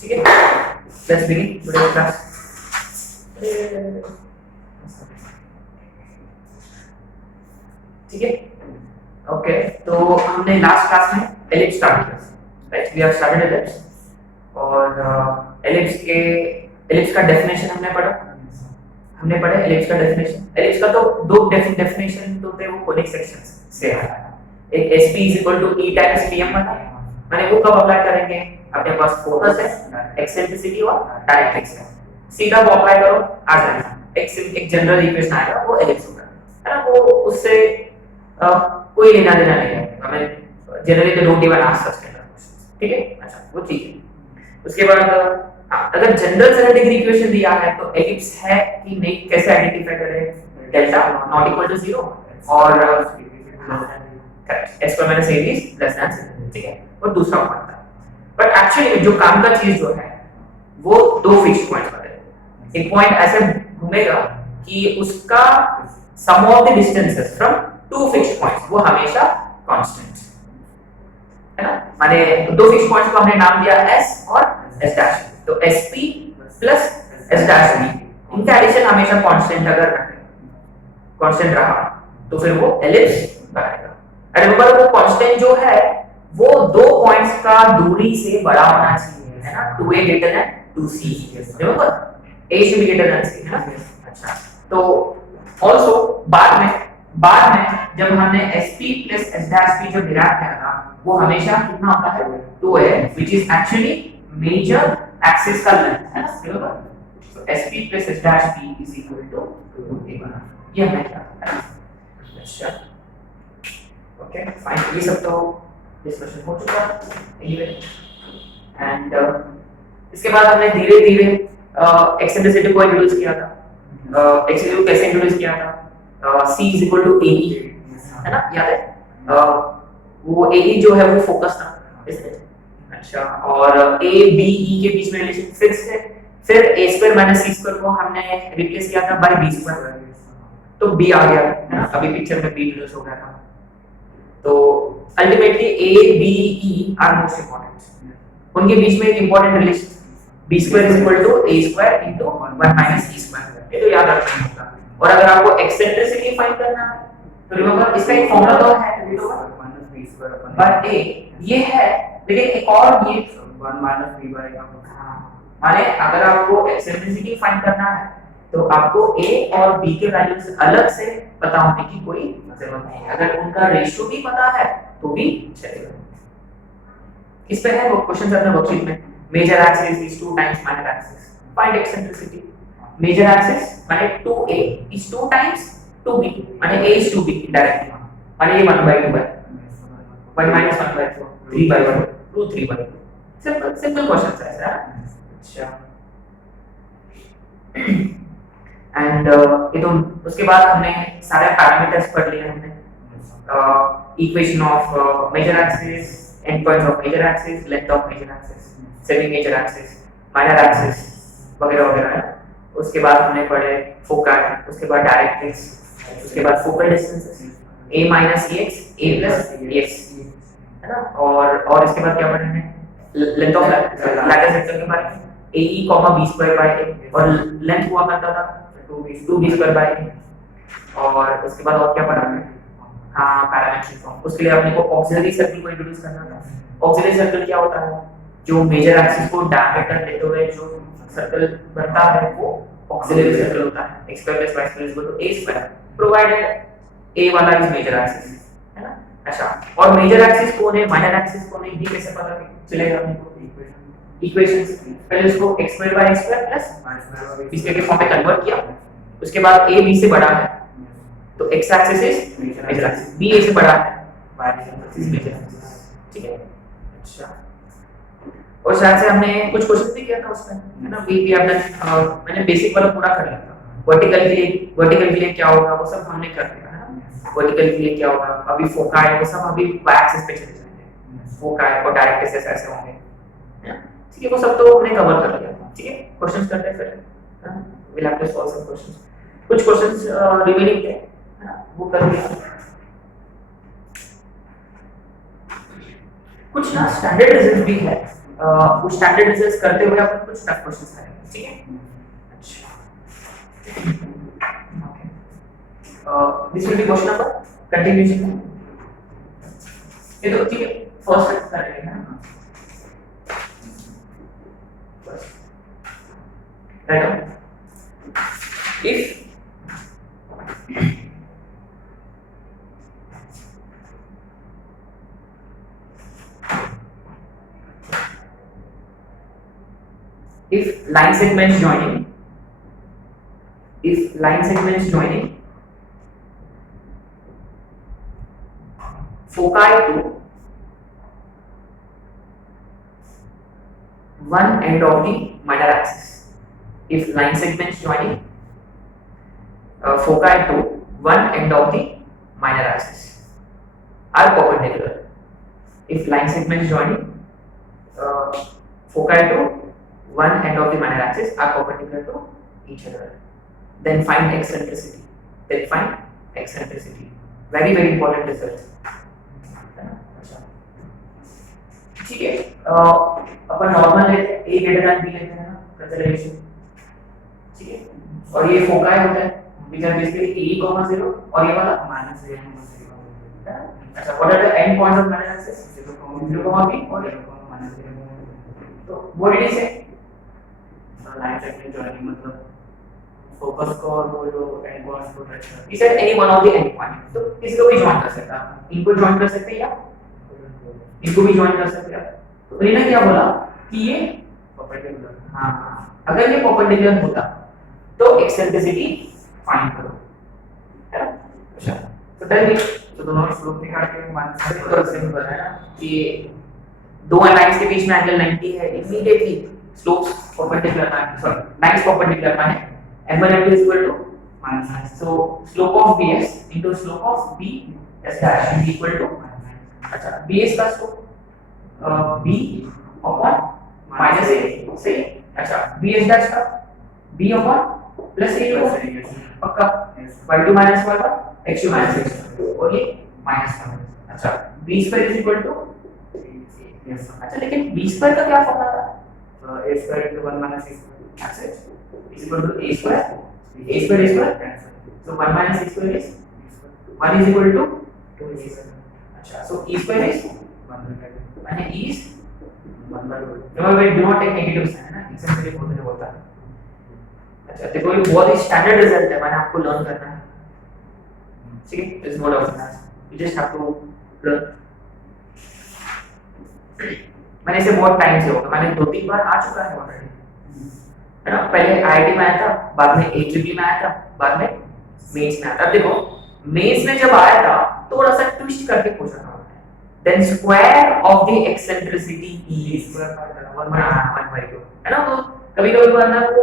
ठीक है, let's begin today's class. ठीक है, ओके। तो हमने लास्ट क्लास में एलिप्स स्टार्ट किया, right? We have started ellipse, और एलिप्स का डेफिनेशन हमने पढ़ा एलिप्स का डेफिनेशन। एलिप्स का तो दो डेफिनेशन तो थे, वो कोनिक सेक्शंस से आया। एक SP = E टाइम्स PM बना, माने वो कब अप्लाई करेंगे? अपने पास फोकस है, एक्सेंट्रिसिटी और डायरेक्ट्रिक्स है, सीधा वो अप्लाई करो, आ जाएगा। एक जनरल इक्वेशन आएगा, वो एलिप्स होगा, है ना? वो उससे कोई लेना देना नहीं है हमें, जनरली तो don't even ask such kind of questions. ठीक है, अच्छा, वो ठीक है। उसके बाद अगर जनरल सेकंड डिग्री इक्वेशन दिया है तो एलिप्स है कि नहीं, कैसे आइडेंटिफाई करें? डेल्टा नॉट इक्वल टू 0 और x पर मैंने सेम इज लेस देन 0, ठीक है, और दूसरा पॉइंट था। बट एक्चुअली जो काम का चीज जो है वो दो फिक्स्ड पॉइंट्स पर है। एक पॉइंट ऐसे घूमेगा कि उसका sum of the distances from two fixed points वो हमेशा कांस्टेंट है ना। माने दो फिक्स्ड पॉइंट्स को हमने नाम दिया s और s डैश, तो sp plus s dash b, इनका एडिशन हमेशा कांस्टेंट अगर कांस्टेंट रहा तो फिर वो एलिप्स बनाएगा। एंड रिमेंबर वो कांस्टेंट जो है वो दो पॉइंट्स का दूरी से बड़ा होना चाहिए, है ना? 2a greater than 2c, remember a should be greater than c, है ना? अच्छा, तो आल्सो बाद में जब हमने sp plus s dash p जो डिराइव किया था वो हमेशा कितना होता है? 2a, which is actually major axis का लेंथ, है ना? Remember, so sp plus s dash p is equal to 2a बना, ये हमें क्या है? अच्छा, ओके फाइन, ये सब तो डिस्कशन हो चुका है एनीवे। एंड इसके बाद हमने धीरे-धीरे एक्सेंट्रिसिटी को इंट्रोड्यूस किया था। एक्सेंट्रिसिटी कैसे इंट्रोड्यूस किया था? C = AE, है ना? याद है? वो AE जो है वो फोकस था इसमें। अच्छा, और ABE के बीच में रिलेशन फिक्स है। फिर a² - c² को हमने रिप्लेस किया था बाय b², तो b आ गया, है ना? अभी पिक्चर में b इंट्रोड्यूस हो गया था। तो ultimately ABE are most important, उनके बीच में एक important relation b² = a² * 1 - e², ये तो याद रखना होगा। और अगर आपको एक्सेंट्रिसिटी फाइंड करना है तो रिमेंबर इसका एक फार्मूला तो है, बट a ये है, लेकिन एक और ये 1 - b/, माने अगर आपको एक्सेंट्रिसिटी फाइंड करना है तो आपको a और b के वैल्यूज अलग से पता होने की कोई जरूरत नहीं है, अगर उनका रेशियो भी पता है तो भी चलेगा। इस पे है वो क्वेश्चन अपने वर्कशीट में, major axis is 2 times minor axis, find eccentricity. Major axis माने 2a is 2 times 2b, माने a is 2b डायरेक्टली, माने ये 1/2 है, 1 - 1/4, 3/1, रूट 3/2। सिंपल क्वेश्चन है ऐसा। अच्छा, एंड ये तो उसके बाद हमने सारे पैरामीटर्स पढ़ लिए हमने, equation of major axis, end points of major axis, length of major axis, semi major axis, minor axis वगैरह वगैरह। उसके बाद हमने पढ़े फोकल, उसके बाद डायरेक्ट्रिक्स, उसके बाद focal distances a - ex, a + ex, है ना? और इसके बाद क्या पढ़े हमने? लेंथ ऑफ लैटिस वेक्टर के बारे में, AE, b²/a, और लेंथ हुआ करता था 2b²/a। और उसके बाद और क्या पढ़ा हमने? हाँ, पैरामेट्रिक फॉर्म। उसके लिए अपने को ऑक्सिलरी सर्कल को इंट्रोड्यूस करना था। ऑक्सिलरी सर्कल क्या होता है? जो मेजर एक्सिस को डायमीटर देते हुए जो सर्कल बनता है वो ऑक्सिलरी सर्कल होता है। x² + y² = a², provided a वाला इज मेजर एक्सिस, है ना? अच्छा, और मेजर एक्सिस कौन है, माइनर एक्सिस कौन है, ये कैसे पता चलेगा अपने को? इक्वेशंस, पहले उसको x² / x² + इसके फॉर्म में कन्वर्ट किया। उसके बाद a b से बड़ा है तो x axis is major axis, b a से बड़ा है y axis is major axis, ठीक है? अच्छा, और शायद से हमने कुछ क्वेश्चन भी किया था उसमें, है ना? वी हैव डन, मैंने बेसिक वाला पूरा कर लिया था। वर्टिकल के लिए क्या होगा वो सब हमने कर लिया, है ना? वर्टिकल के लिए क्या होगा, अभी फोकाई वो सब अभी y एक्सिस पे चले जाएंगे, फोकाई और डायरेक्ट्रिक्स ऐसे होंगे, है ना? ठीक है, वो सब तो हमने कवर कर लिया, ठीक है? क्वेश्चंस करते हैं फिर, हां, will have to solve some questions. कुछ क्वेश्चंस रिमेनिंग थे, है ना? वो कर लिया। कुछ ना स्टैंडर्ड रिजल्ट भी है, कुछ स्टैंडर्ड रिजल्ट्स करते हुए अपन कुछ टफ क्वेश्चंस करेंगे, ठीक है? अच्छा, this will be question number continuation. ये तो ठीक है, फर्स्ट कर लेंगे ना। Right, if line segments joining, foci to one end of the minor axis. If line segments joining foci to one end of the minor axis are perpendicular. If line segments joining foci to one end of the minor axis are perpendicular to each other, then find eccentricity. Very very important result. ठीक है, अपन normal लेते हैं, a greater than b लेते हैं ना, consideration, ठीक है? और ये फोकाई होता है which are basically a, 0 और ये वाला -a, 0। अच्छा, what are the end points of minor axis? 0, b और 0, -0। तो what did he say? Line segment joining मतलब फोकस को और वो जो एंड पॉइंट्स को टच करता है। इसे any one of the end point, तो किसी को भी जॉइन कर सकता है, इनको जॉइन कर सकते हैं या इनको भी जॉइन कर सकते हैं। तो इन्होंने क्या बोला कि ये परपेंडिकुलर, हाँ, अगर ये परपेंडिकुलर होता तो एक्सेंट्रिसिटी फाइंड करो, है ना? अच्छा, तो टेल मी, तो दोनों स्लोप निकाल के मान सकते हो, सिंपल है ना कि दो लाइंस के बीच में एंगल 90 है, immediately slopes perpendicular line, sorry, lines perpendicular line, m1 m2 is equal to -9. So slope of bs into slope of bs dash is equal to, अच्छा, bs का slope b upon -a, सही? अच्छा, bs dash का b upon plus a होगा, पक्का? y2 minus y1 x2 minus x2 और ये -1। अच्छा, b square is equal to, अच्छा, लेकिन b square का क्या फॉर्मूला था? a square into 1 minus a square, that's it, is equal to a square, so 1 minus a square is 1 is equal to 2a square। अच्छा, so e square is 1 and e is 1/2। remember do not take negative sign, है ना, eccentric होने होता है। अच्छा, देखो ये बहुत ही स्टैंडर्ड रिजल्ट है, मैंने आपको लर्न करना है, ठीक है? It's not of that, you just have to learn. मैंने इसे बहुत टाइम से होगा, मैंने 2-3 बार आ चुका है ऑलरेडी, है ना? पहले आईआईटी में आया था, बाद में एट्रिपल में आया था, बाद में मेंस में आया था। देखो मेंस में जब आया था थोड़ा सा ट्विस्ट करके पूछा था, then square of the eccentricity is 1/2, है ना? तो कभी-कभी पढ़ना को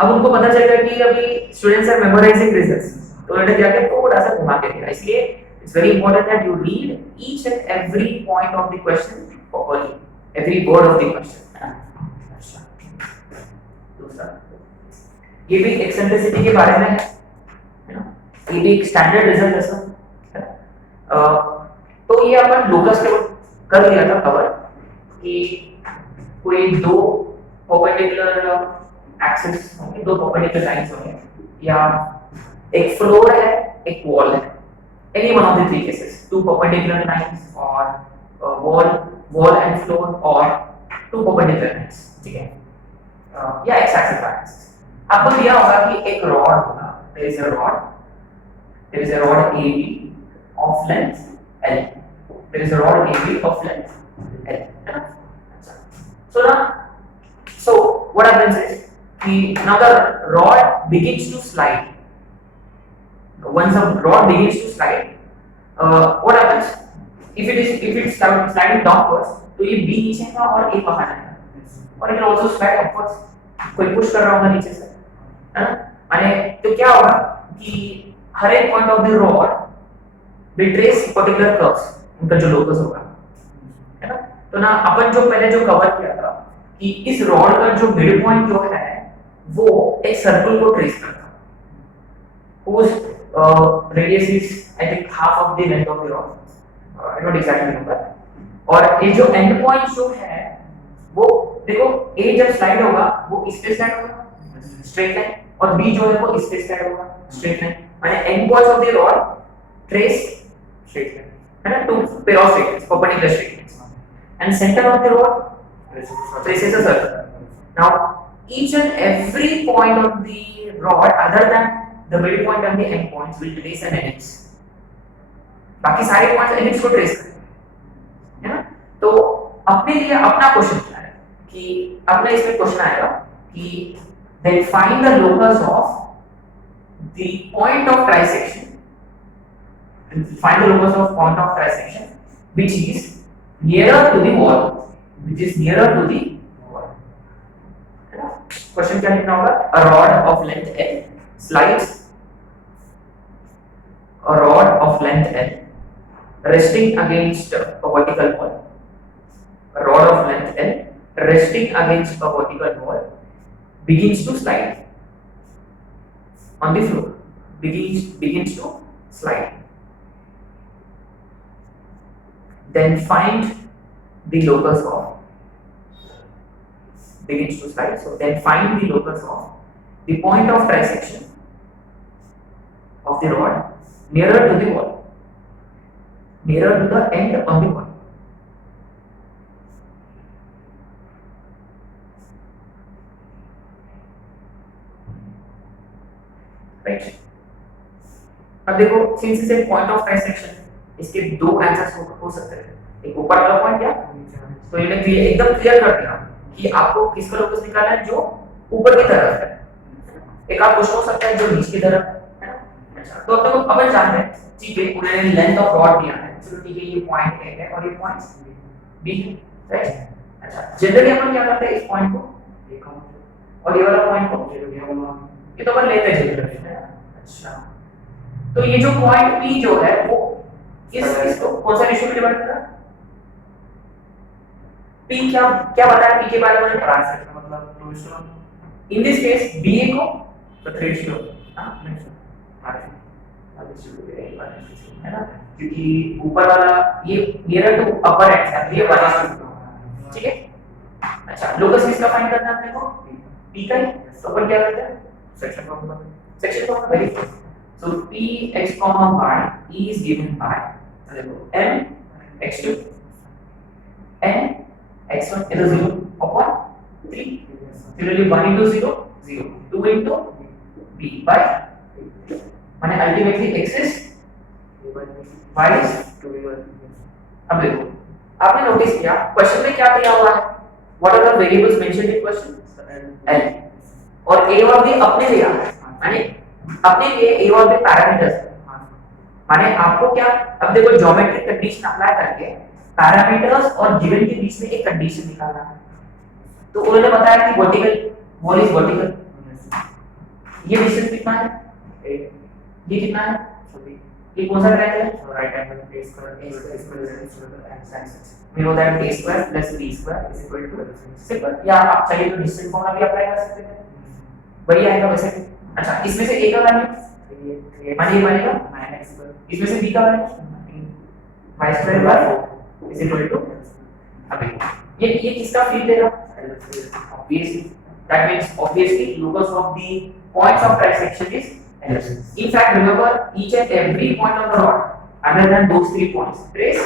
अब उनको पता चल गया कि अभी स्टूडेंट्स आर मेमोराइजिंग रिजल्ट्स, तो उन्होंने जाके थोड़ा सा घुमा के दिया। इसलिए it's very important that you read each and every point of the question properly, every word of the question। अच्छा, दूसरा ये भी एक्सेंट्रिसिटी के बारे में है ना? ये भी एक स्टैंडर्ड रिजल्ट है सर। तो ये अपन लोकस के कर लिया था कवर कि कोई दो परपेंडिकुलर एक्सिस होंगे, दो परपेंडिकुलर लाइंस होंगे, या एक फ्लोर है एक वॉल है, any one of the three cases, two perpendicular lines और wall and floor or two perpendicular lines, ठीक है? या x axis y axis। आपको दिया होगा कि एक रॉड होगा, there is a rod AB of length L, there is a rod AB of length L, है ना? So what happens is now the rod begins to slide. Once a rod begins to slide, what happens? If it's sliding downwards, तो ये B नीचे का और A बाहर आएगा, और it will also slide upwards, कोई पुश कर रहा होगा नीचे से, है ना? माने तो क्या होगा कि हर एक point of the rod will trace particular curves, उनका जो लोकस होगा, है ना? तो ना अपन जो पहले जो कवर किया था कि इस रॉड का जो मिड पॉइंट जो है वो एक सर्कल को ट्रेस करता है, whose radius is I think half of the length of the rod, I don't exactly remember। और ये जो एंड पॉइंट जो है वो देखो ए जब स्लाइड होगा वो इस पे स्लाइड होगा स्ट्रेट लाइन, और बी जो है वो इस पे स्लाइड होगा स्ट्रेट लाइन, माने end points of the rod trace straight line, है ना, two pair of straight lines, perpendicular straight lines, and center of the rod traces a circle. Now each and every point of the rod other than the middle point and the end points will trace an ellipse. बाकी सारे points ellipse को trace करें, है ना। तो अपने लिए अपना क्वेश्चन क्या है कि अपने इसमें क्वेश्चन आएगा कि then find the locus of the point of trisection, and find the locus of point of trisection which is nearer to the wall, which is nearer to the wall, है ना। Question क्या लिखना होगा, a rod of length L slides a rod of length L resting against a vertical wall, a rod of length L resting against a vertical wall begins to slide on the floor, begins to slide. Then find the locus of, begins to slide, so then find the locus of the point of trisection of the rod nearer to the wall, nearer to the end of the wall. Right. अब देखो since is a point of transaction, इसके दो answers हो सकते हैं, एक ऊपर वाला पॉइंट या तो ये क्लियर एकदम क्लियर कर दिया कि आपको किसका लोकस निकालना है जो ऊपर की तरफ है, एक आप क्वेश्चन हो सकता है जो नीचे की तरफ है ना। अच्छा तो अब तक अपन जान रहे हैं, ठीक है, उन्होंने लेंथ ऑफ रॉड दिया है, चलो ठीक है, ये पॉइंट ए है और ये पॉइंट बी है, राइट। अच्छा जनरली अपन क्या करते हैं, इस पॉइंट को और ये वाला पॉइंट को ये तो अपन लेते हैं जनरली, है ना। अच्छा तो ये जो पॉइंट P जो है वो इसको कौन सा रेशियो में डिवाइड कर रहा है, P क्या क्या बताया P के बारे में, ट्रांसलेट मतलब 2:1 इन दिस केस BA को तो 3:2 है ना, क्योंकि ऊपर वाला ये नियर टू अपर एंड है, ये वाला ठीक है। अच्छा लोकस इसका फाइंड करना है अपने को P का, तो अपन क्या करते हैं, section formula very good. So Px comma y is given by m x2 n x1 is 0 upon 3, similarly 1 into 0 0 2 into b by माने ultimately x is y is 2. अब देखो आपने नोटिस किया क्वेश्चन में क्या दिया हुआ है, what are the variables mentioned in question, l और a और b अपने लिया है, माने अपने लिए ए और बी पैरामीटर्स, माने आपको क्या, अब देखो ज्योमेट्रिक कंडीशन अप्लाई करके पैरामीटर्स और गिवन के बीच में एक कंडीशन निकालना है। तो उन्होंने बताया कि वर्टिकल वॉल इज वर्टिकल, ये डिस्टेंस कितना है, ये कितना है, ये कौन सा ट्रायंगल है, right angle a square we know that a square plus b square is equal to simple, या आप चाहिए तो डिस्टेंस फॉर्मूला भी अप्लाई कर सकते हैं, वही आएगा वैसे। अच्छा इसमें से a का वैल्यू माने ये बनेगा -x2, इसमें से b का value y² by is equal to, अभी ये किसका फील्ड देगा, obviously that means obviously locus of the points of trisection is ellipse. In fact remember each and every point of the rod other than those 3 points trace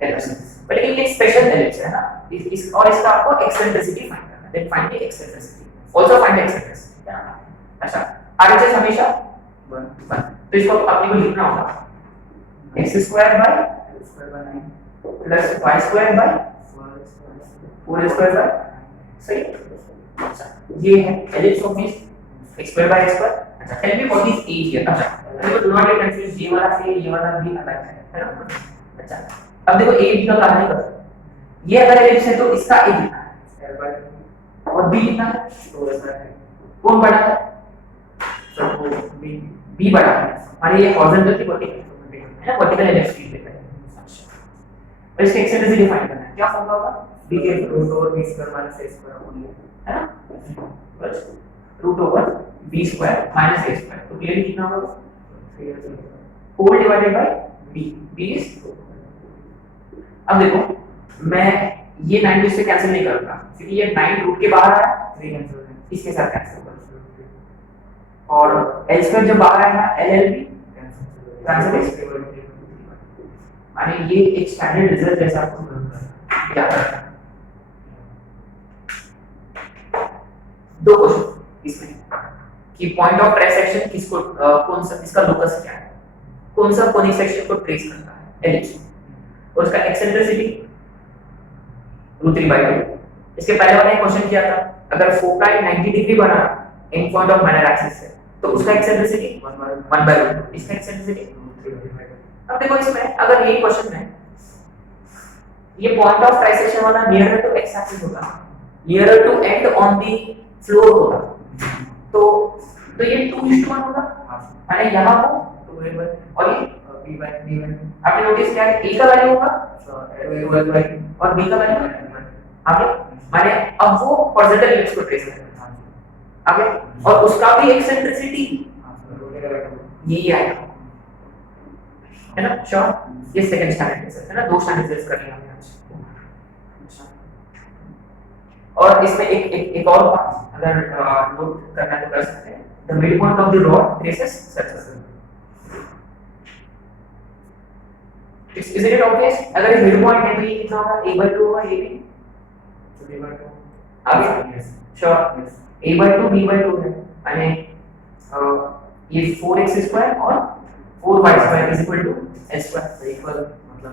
ellipse, but ये special ellipse है ना, इस और इसका आपको eccentricity find करना है, then find the eccentricity, also find the eccentricity. अच्छा RHS हमेशा 1, तो इसको अपने को लिखना होगा x² bye plus y² bye 4² bye, सही। अच्छा ये है ellipse of this x² by x²। अच्छा tell me what is a here, अच्छा देखो डू नॉट गेट कंफ्यूज, ये वाला से ये वाला भी अलग है ना। अच्छा अब देखो a b का कहानी कर, ये अगर एलिप्स है तो इसका a कितना है और b कितना है, कौन बड़ा है, बी बड़ा है, माने ये हॉरिजॉन्टल की वर्टिकल है ना, वर्टिकल एलिप्स की है। और इसके एक्सेंट्रिसिटी डिफाइन करना है, क्या फॉर्मूला होगा, b के root over b square minus a square only, है ना, बस root over b square minus a square, तो क्लियरली कितना होगा 4 divided by b, b is. अब देखो मैं ये 90 से कैंसिल नहीं करूंगा क्योंकि ये 9 रूट के बाहर आया, 3 कैंसिल, इसके साथ कैंसिल कर, और L स्क्वायर जब बाहर आएगा LL भी कैंसिल, माने ये एक स्टैंडर्ड रिजल्ट जैसा आपको याद रखना। दो क्वेश्चन इसमें कि पॉइंट ऑफ ट्रांसेक्शन किसको कौन सा, इसका लोकस क्या है, कौन सा कोनिक सेक्शन को ट्रेस करता है, एलिप्स, और उसका एक्सेंट्रिसिटी √3/2। इसके पहले वाला क्वेश्चन किया था, अगर फोकाई 90 डिग्री बना in front of minor axis से तो उसका एक्सेंट्रिसिटी 1/2, इसका एक्सेंट्रिसिटी √3/2। अब देखो इसमें अगर यही क्वेश्चन है, ये पॉइंट ऑफ ट्रांसेक्शन वाला नियर टू एक्स एक्सिस होगा, near to end on the floor होगा, तो ये 2:1 होगा, यानी यहां को 2/2 और ये b/b1। आपने नोटिस किया है a का वैल्यू होगा और b का वैल्यू आगे, माने अब वो हॉरिजॉन्टल एलिप्स को ट्रेस करेगा आगे, और उसका भी एक्सेंट्रिसिटी यही आएगा, है ना, श्योर। ये सेकंड स्टैंडर्ड टेस्ट है ना, दो स्टैंडर्ड टेस्ट कर लिया हमने आज। और इसमें एक और बात अगर नोट करना है तो कर सकते हैं, the mid point of the rod traces circle. Is it obvious, अगर ये मिड पॉइंट है तो ये कितना होगा, a/2 होगा, ये भी तो b/2 आगे, श्योर, a/2 b/2 है, यानी ये 4x² और 4y² is equal to h², equal मतलब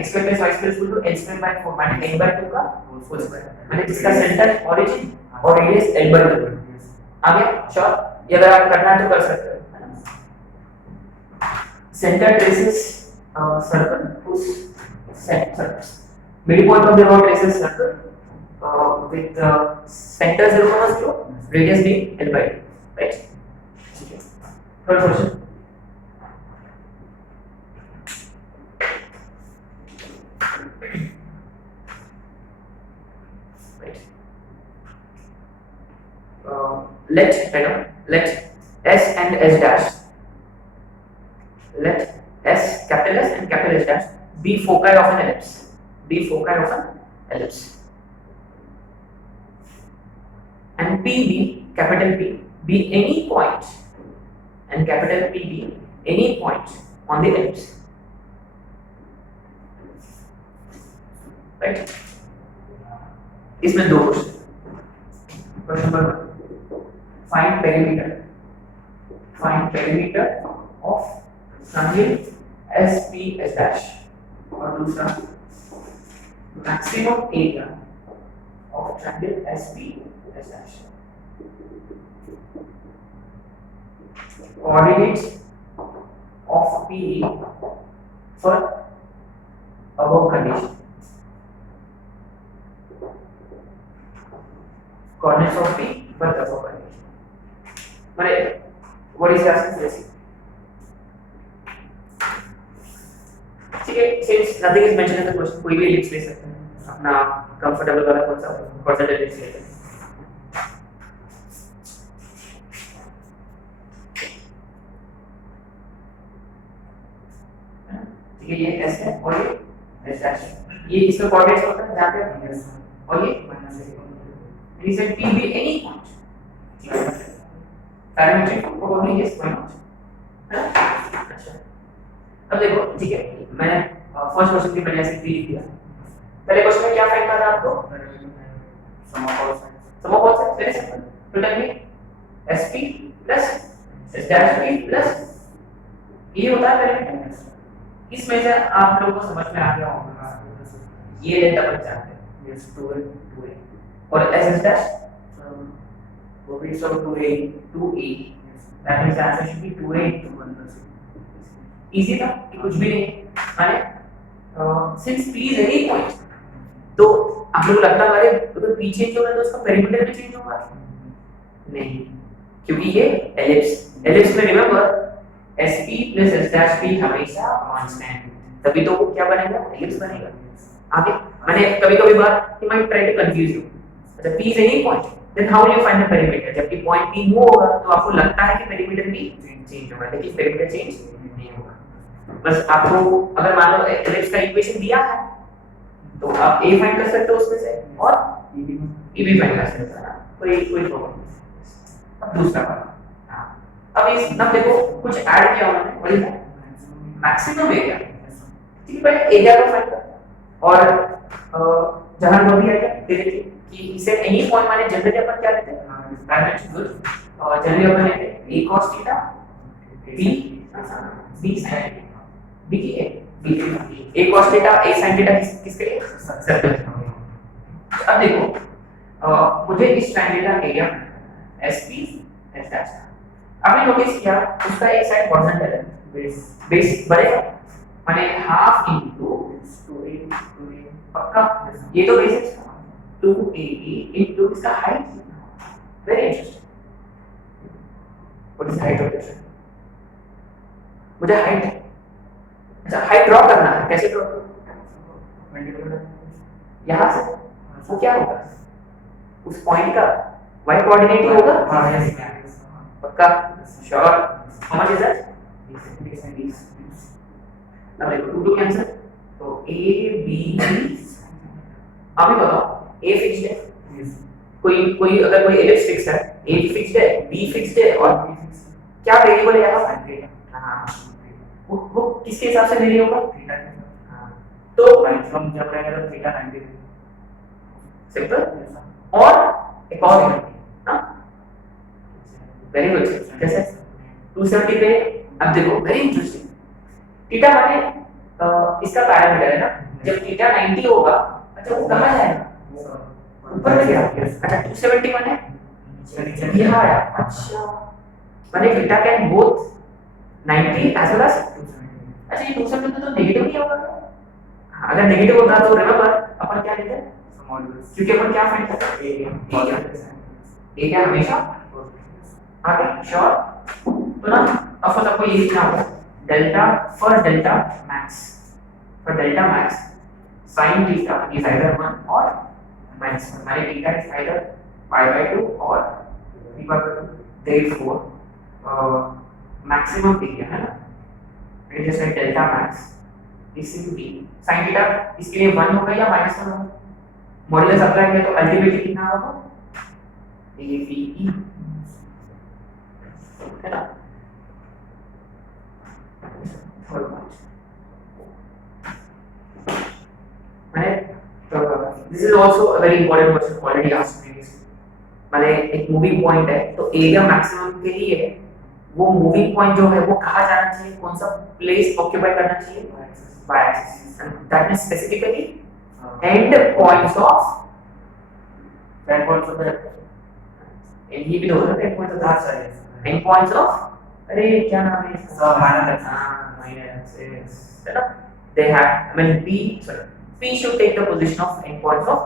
x² + y² equal to h²/4, माने n/2 का होल स्क्वायर, माने जिसका सेंटर ओरिजिन और रेडियस l/2 आगे, श्योर। ये अगर आप करना है तो कर सकते हैं, centre traces circle whose middle point of the rod traces circle with center 0,0, radius being l/2, right? Third question. Right. Let S and S dash, let S, capital S and capital S dash be foci of an ellipse, be foci of an ellipse, and P be, capital P be any point, and capital P be any point on the ellipse, right? इसमें दो question number 1, find perimeter of triangle SPS dash, और दूसरा maximum area of triangle SPS dash, coordinates of P for above condition, coordinates of P for above condition, माने what is asking this? ठीक है, since nothing is mentioned in the question, कोई भी ellipse ले सकते हैं, अपना कंफर्टेबल वाला कौन सा हॉरिजॉन्टल ellipse लेते हैं। ठीक है, ये S है और ये S dash है, ये इसका कोऑर्डिनेट्स होता है जहाँ पे और ये -1, ये सेट P भी any point, parametric probability yes, why not, है ना। अच्छा, अब देखो, ठीक है, मैंने फर्स्ट क्वेश्चन की मैंने ऐसे लिख दिया, पहले क्वेश्चन में क्या फाइंड करना है आपको, sum of all sides, very simple, तो tell me SP plus S dash P plus ये होता है पैरामीटर। इसमें से आप लोगों को समझ में आ गया होगा, ये लेंथ अपन जानते हैं, yes 2a, और S dash वो भी सब 2a, that means the answer should be 2a into 1 plus a। Easy था कि कुछ भी नहीं, माने since P is any point, तो आप लोग लगता है अरे तो P चेंज होगा तो उसका पेरीमीटर भी चेंज होगा, नहीं, क्योंकि ये एलिप्स में remember SP plus S dash P हमेशा कांस्टेंट, तभी तो वो क्या बनेगा, एलिप्स बनेगा आगे। माने कभी-कभी बात कि मैं ट्राई टू कंफ्यूज यू, अच्छा P is any point, then how will you find the perimeter, जबकि पॉइंट P मूव होगा तो आपको लगता है कि पेरीमीटर भी चेंज होगा, लेकिन पेरीमीटर चेंज नहीं होगा। बस आपको अगर मान लो एलिप्स का इक्वेशन दिया है तो आप ए फाइंड कर सकते हो उसमें से और ई भी फाइंड कर सकते हो ना, कोई प्रॉब्लम नहीं। अब दूसरा वाला, हाँ अब इस अब देखो कुछ ऐड किया उन्होंने, वही है मैक्सिमम एरिया। ठीक है पहले एरिया को फाइंड करते और जहां वो भी आएगा देखिए कि इसे एनी पॉइंट माने जनरली अपन क्या लेते हैं डायमेंशन गुड और जनरली अपन लेते हैं a cos theta b b sin b की a cos theta a sin theta किसके लिए सर्कल। अब देखो मुझे इस ट्रायंगल का एरिया SP S डैश, आपने नोटिस किया उसका एक साइड हॉरिजॉन्टल है, बेस बढ़ेगा माने हाफ इनटू 2a पक्का, ये तो बेसिक 2AE इनटू इसका height, very interesting. What is height of this? मुझे हाइट, अच्छा हाइट ड्रॉ करना है, कैसे ड्रॉ करूं? यहां से वो क्या होगा उस पॉइंट का y कोऑर्डिनेट ही होगा, पक्का sure. How much is that? 20। अब देखो 2 कैंसिल तो a b अभी बताओ a फिक्स्ड है, कोई अगर कोई एलिप्स फिक्स है a भी फिक्स्ड है b फिक्स्ड है और क्या वेरिएबल है यहाँ? हाँ वो किसके हिसाब से वेरी होगा? थीटा। हाँ तो मैक्सिमम जब रहेगा तो थीटा 90 सिंपल। और एक और हाँ वेरी गुड, कैसे 270 पे। अब देखो वेरी इंटरेस्टिंग, थीटा माने इसका पैरामीटर है ना, जब थीटा 90 होगा अच्छा वो कहां जाएगा? ऊपर में गया। अच्छा 270 माने यहाँ आया, अच्छा माने theta can both 90 as well as. अच्छा ये 270 तो नेगेटिव नहीं होगा? हाँ अगर नेगेटिव होता तो रिमेंबर अपन क्या लेते हैं क्योंकि अपन क्या फाइंड करते हैं एरिया, एरिया हमेशा आगे श्योर। तो ना अब आपको ये लिखना होगा delta for delta max, for delta max sin theta is either 1 or minus 1, माने theta is either pi by 2 or 3 by 2, therefore maximum area है ना, it is like delta max is in b sin theta इसके लिए 1 होगा या -1 होगा? Modulus apply किया तो अल्टीमेटली कितना होगा? AVE है ना। This is also a very important question already asked previously. माने एक मूविंग पॉइंट है तो एरिया मैक्सिमम के लिए वो मूविंग पॉइंट जो है वो कहाँ जाना चाहिए, कौन सा प्लेस ऑक्यूपाई करना चाहिए? y axis, and that is specifically end points of ये भी होगा end points of that side, end points of अरे क्या नाम है इसका? minus है ना, they have I mean P should take the position of end points of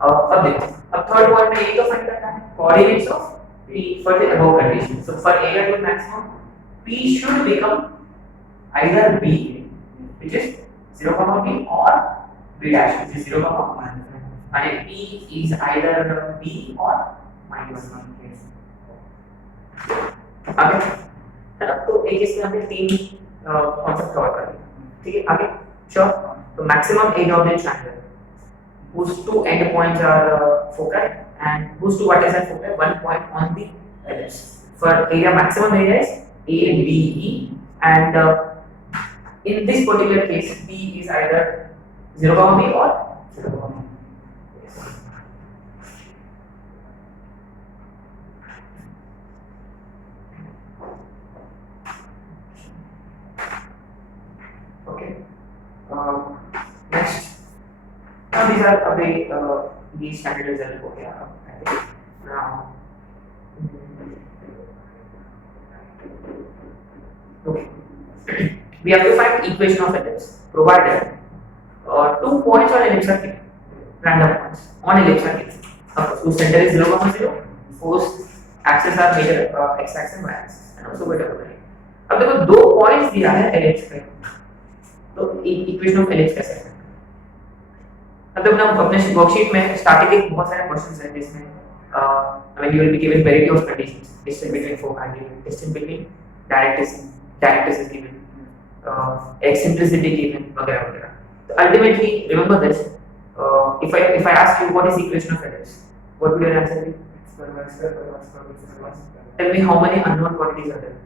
अब देखो अब थर्ड पॉइंट में ये तो फाइंड करना है coordinates of P for the above condition. So for area to maximum P should become either B which is 0 B or B dash which is 0 and P is either B or -1 case. आगे चलो तो एक इसमें हमने तीन concept cover कर लिया, ठीक है। आगे श्योर तो maximum area of the triangle whose two end points are foci and whose two vertices are foci, one point on the ellipse. For area maximum area is ABE and in this particular case B is either 0, B or 0, B. Okay. Next. Now these are अभी ये standard result हो गया I think. Now okay we have to find equation of ellipse provided 2 points on ellipse are given, random points on ellipse are given, of course whose center is 0, 0, whose axes are major x axis and y axis and also whatever. अब देखो दो points दिया है ellipse पे तो equation of ellipse कैसे है? मतलब हम अपने वर्कशीट में स्टार्टिंग के बहुत सारे क्वेश्चंस हैं जिसमें I mean you will be given variety of conditions, distance between foci given, distance between directors is given, eccentricity given वगैरह वगैरह। तो ultimately remember this if I ask you what is the equation of ellipse, what would your answer be? Tell me how many unknown quantities are there?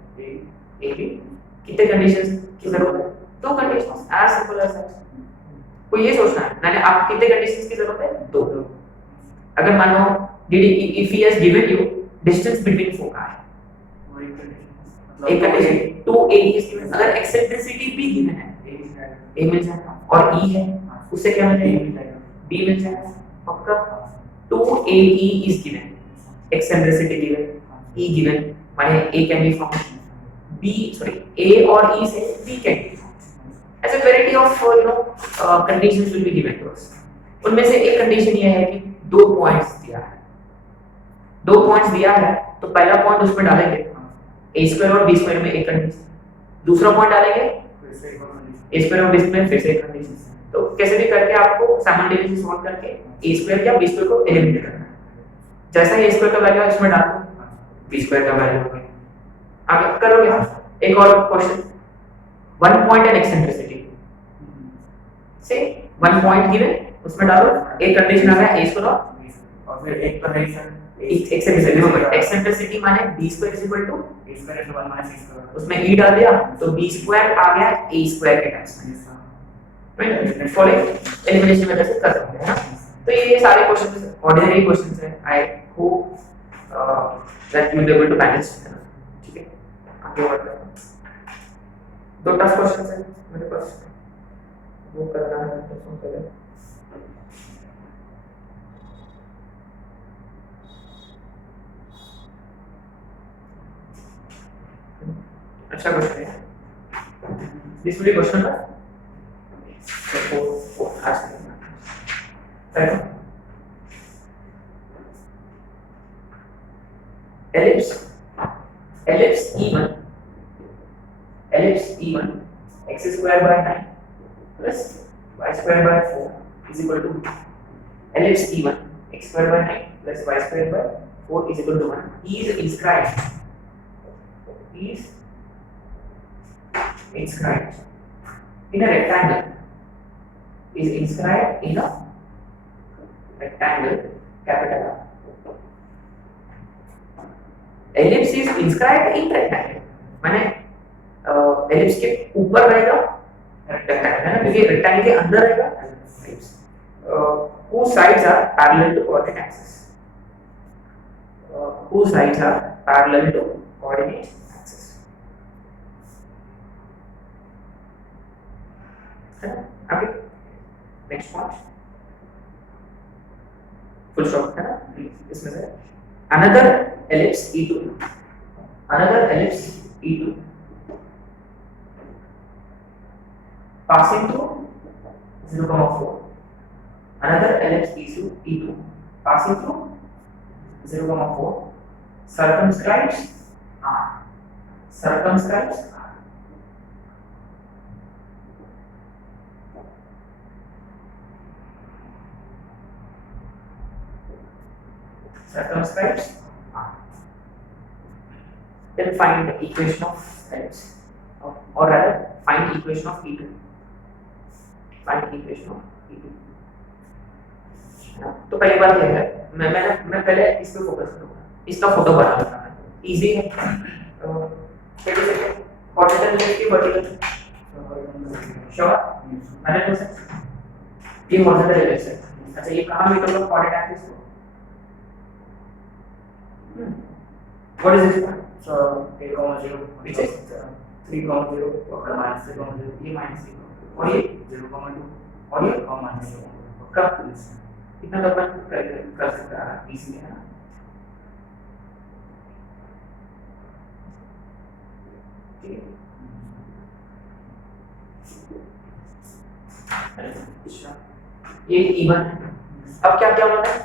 A B. कितने conditions की जरूरत है? दो conditions, as simple as that. कोई ये सोचना है मैंने आप कितने conditions की जरूरत है? दो. अगर मान लो if he has given you distance between foci, एक condition 2AE is given, अगर eccentricity भी given है A मिल जाएगा और E है उससे क्या मिलेगा? B मिल जाएगा पक्का. 2AE is given, eccentricity given, E given, माने A can be found, A और E से B can be found. As a variety of conditions will be given to us. उनमें से एक कंडीशन ये है कि दो पॉइंट्स दिया है तो पहला पॉइंट उसमें डालेंगे a स्क्वायर और b स्क्वायर में एक कंडीशन, दूसरा पॉइंट डालेंगे a स्क्वायर और b स्क्वायर में फिर से एक कंडीशन. तो कैसे भी करके आपको साइमल्टेनियसली सॉल्व करके a स्क्वायर या b स्क्वायर को एलिमिनेट करना है. जैसा ही a स्क्वायर का वैल्यू इसमें डाल दो b स्क्वायर का वैल्यू हो गया. आगे करोगे एक और question, one point and eccentricity से वन पॉइंट गिवन उसमें डालो एक कंडीशन आ गया a स्क्वायर और फिर एक कंडीशन एक्सेंट्रिसिटी. रिमेंबर एक्सेंट्रिसिटी माने b square is equal to a square + 1 - c square, उसमें e डाल दिया तो b स्क्वायर आ गया a स्क्वायर के टर्म्स में. राइट, फॉलो एलिमिनेशन मेथड से कर सकते हैं ना. तो ये सारे क्वेश्चंस ऑर्डिनरी क्वेश्चंस हैं. I hope that you will be able to manage. ठीक है, आगे बढ़ते हैं. दो टफ क्वेश्चंस हैं मेरे पास, वो करना है तो सुन पहले. अच्छा क्वेश्चन है दिस विल बी क्वेश्चन का तो आज right. ellipse E1 x square by 9 plus y square by 4 is equal to ellipse E1 x square by 9 plus y square by 4 is equal to 1. Is inscribed in a rectangle, capital R. ellipse is inscribed in rectangle माने ellipse के ऊपर रहेगा rectangle है ना, क्योंकि rectangle के अंदर रहेगा ellipse. Whose sides are parallel to coordinate axis. Whose sides are parallel to coordinate axis. Okay, next point. Full stop है ना इसमें से. Another ellipse E2 passing through 0,4. Another ellipse E2 passing through 0,4 circumscribes R. Circumscribes R. Then find the equation of ellipse, or rather find equation of E2. तो पहली बात यह है मैं पहले इस पे फोकस करूंगा. इसका फोटो बना लेता हूं. इजी है. कैसे हॉरिजॉन्टल की वर्टिकल श्योर मैंने पूछा ये हॉरिजॉन्टल ellipse है. अच्छा ये कहां मीटर ऑफ कोऑर्डिनेट एक्सिस को what is this one? So a comma 0 which is 3 comma 0 और minus 3 comma 0 ये minus 3 और ये 0 comma 2 और ये comma 0 कब इतना तो अपन कर सकता है इजी है ना. ठीक है ये E1 अब क्या क्या होता है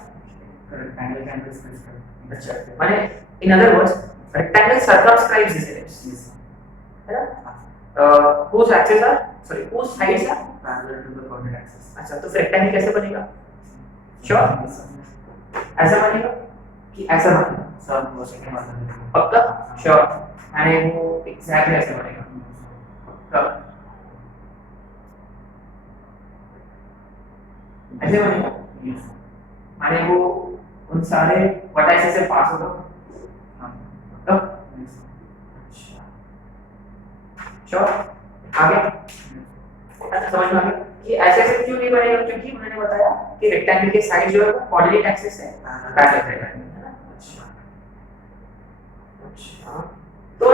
rectangle का एंगल स्क्वायर. अच्छा माने in other words rectangle circumscribes this ellipse है ना. whose sides are parallel to the coordinate axis. अच्छा तो फिर rectangle कैसे बनेगा? श्योर ऐसा बनेगा कि ऐसा बनेगा सब वो सेकंड बात है पक्का श्योर यानी वो एग्जैक्टली ऐसा बनेगा पक्का. ऐसे बनेगा माने वो उन सारे वर्टाइसेस से पास होगा। तब श्योर आगे समझ में आ गया कि ऐसे ऐसे क्यों नहीं बनेगा, क्योंकि उन्होंने बताया कि रेक्टेंगल के साइड जो है वो कोऑर्डिनेट एक्सिस से पैरेलल रहेगा। अच्छा तो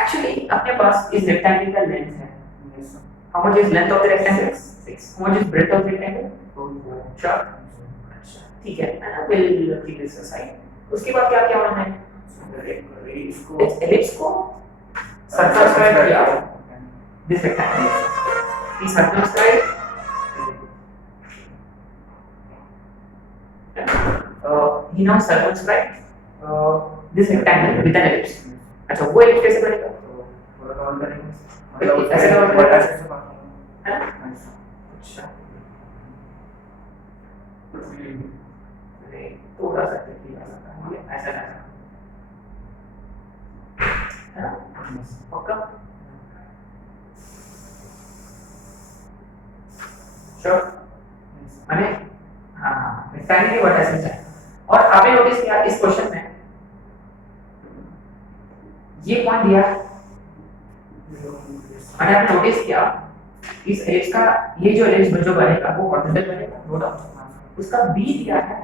एक्चुअली अपने पास इस रेक्टेंगल का लेंथ है, how much is length of the rectangle 6, how much is breadth of the rectangle 4। अच्छा ठीक है ना, विल कीप दिस असाइड। उसके बाद क्या क्या होना है, एलिप्स को सर्कमस्क्राइब किया this rectangle, he circumscribed he now circumscribed this rectangle with an ellipse। अच्छा वो ellipse कैसे बनेगा, थोड़ा कवर करेंगे मतलब ऐसे कवर करेगा ऐसे है ना। अच्छा थोड़ा सा ठीक है ऐसा करना है ना। ओके श्योर माने हाँ रेक्टेंगल के वर्टाइसेस है। और आपने नोटिस किया इस क्वेश्चन में ये पॉइंट दिया, मैंने आपने नोटिस किया इस एलिप्स का ये जो एलिप्स जो बनेगा वो हॉरिजॉन्टल बनेगा, नो डाउट उसका बी दिया है।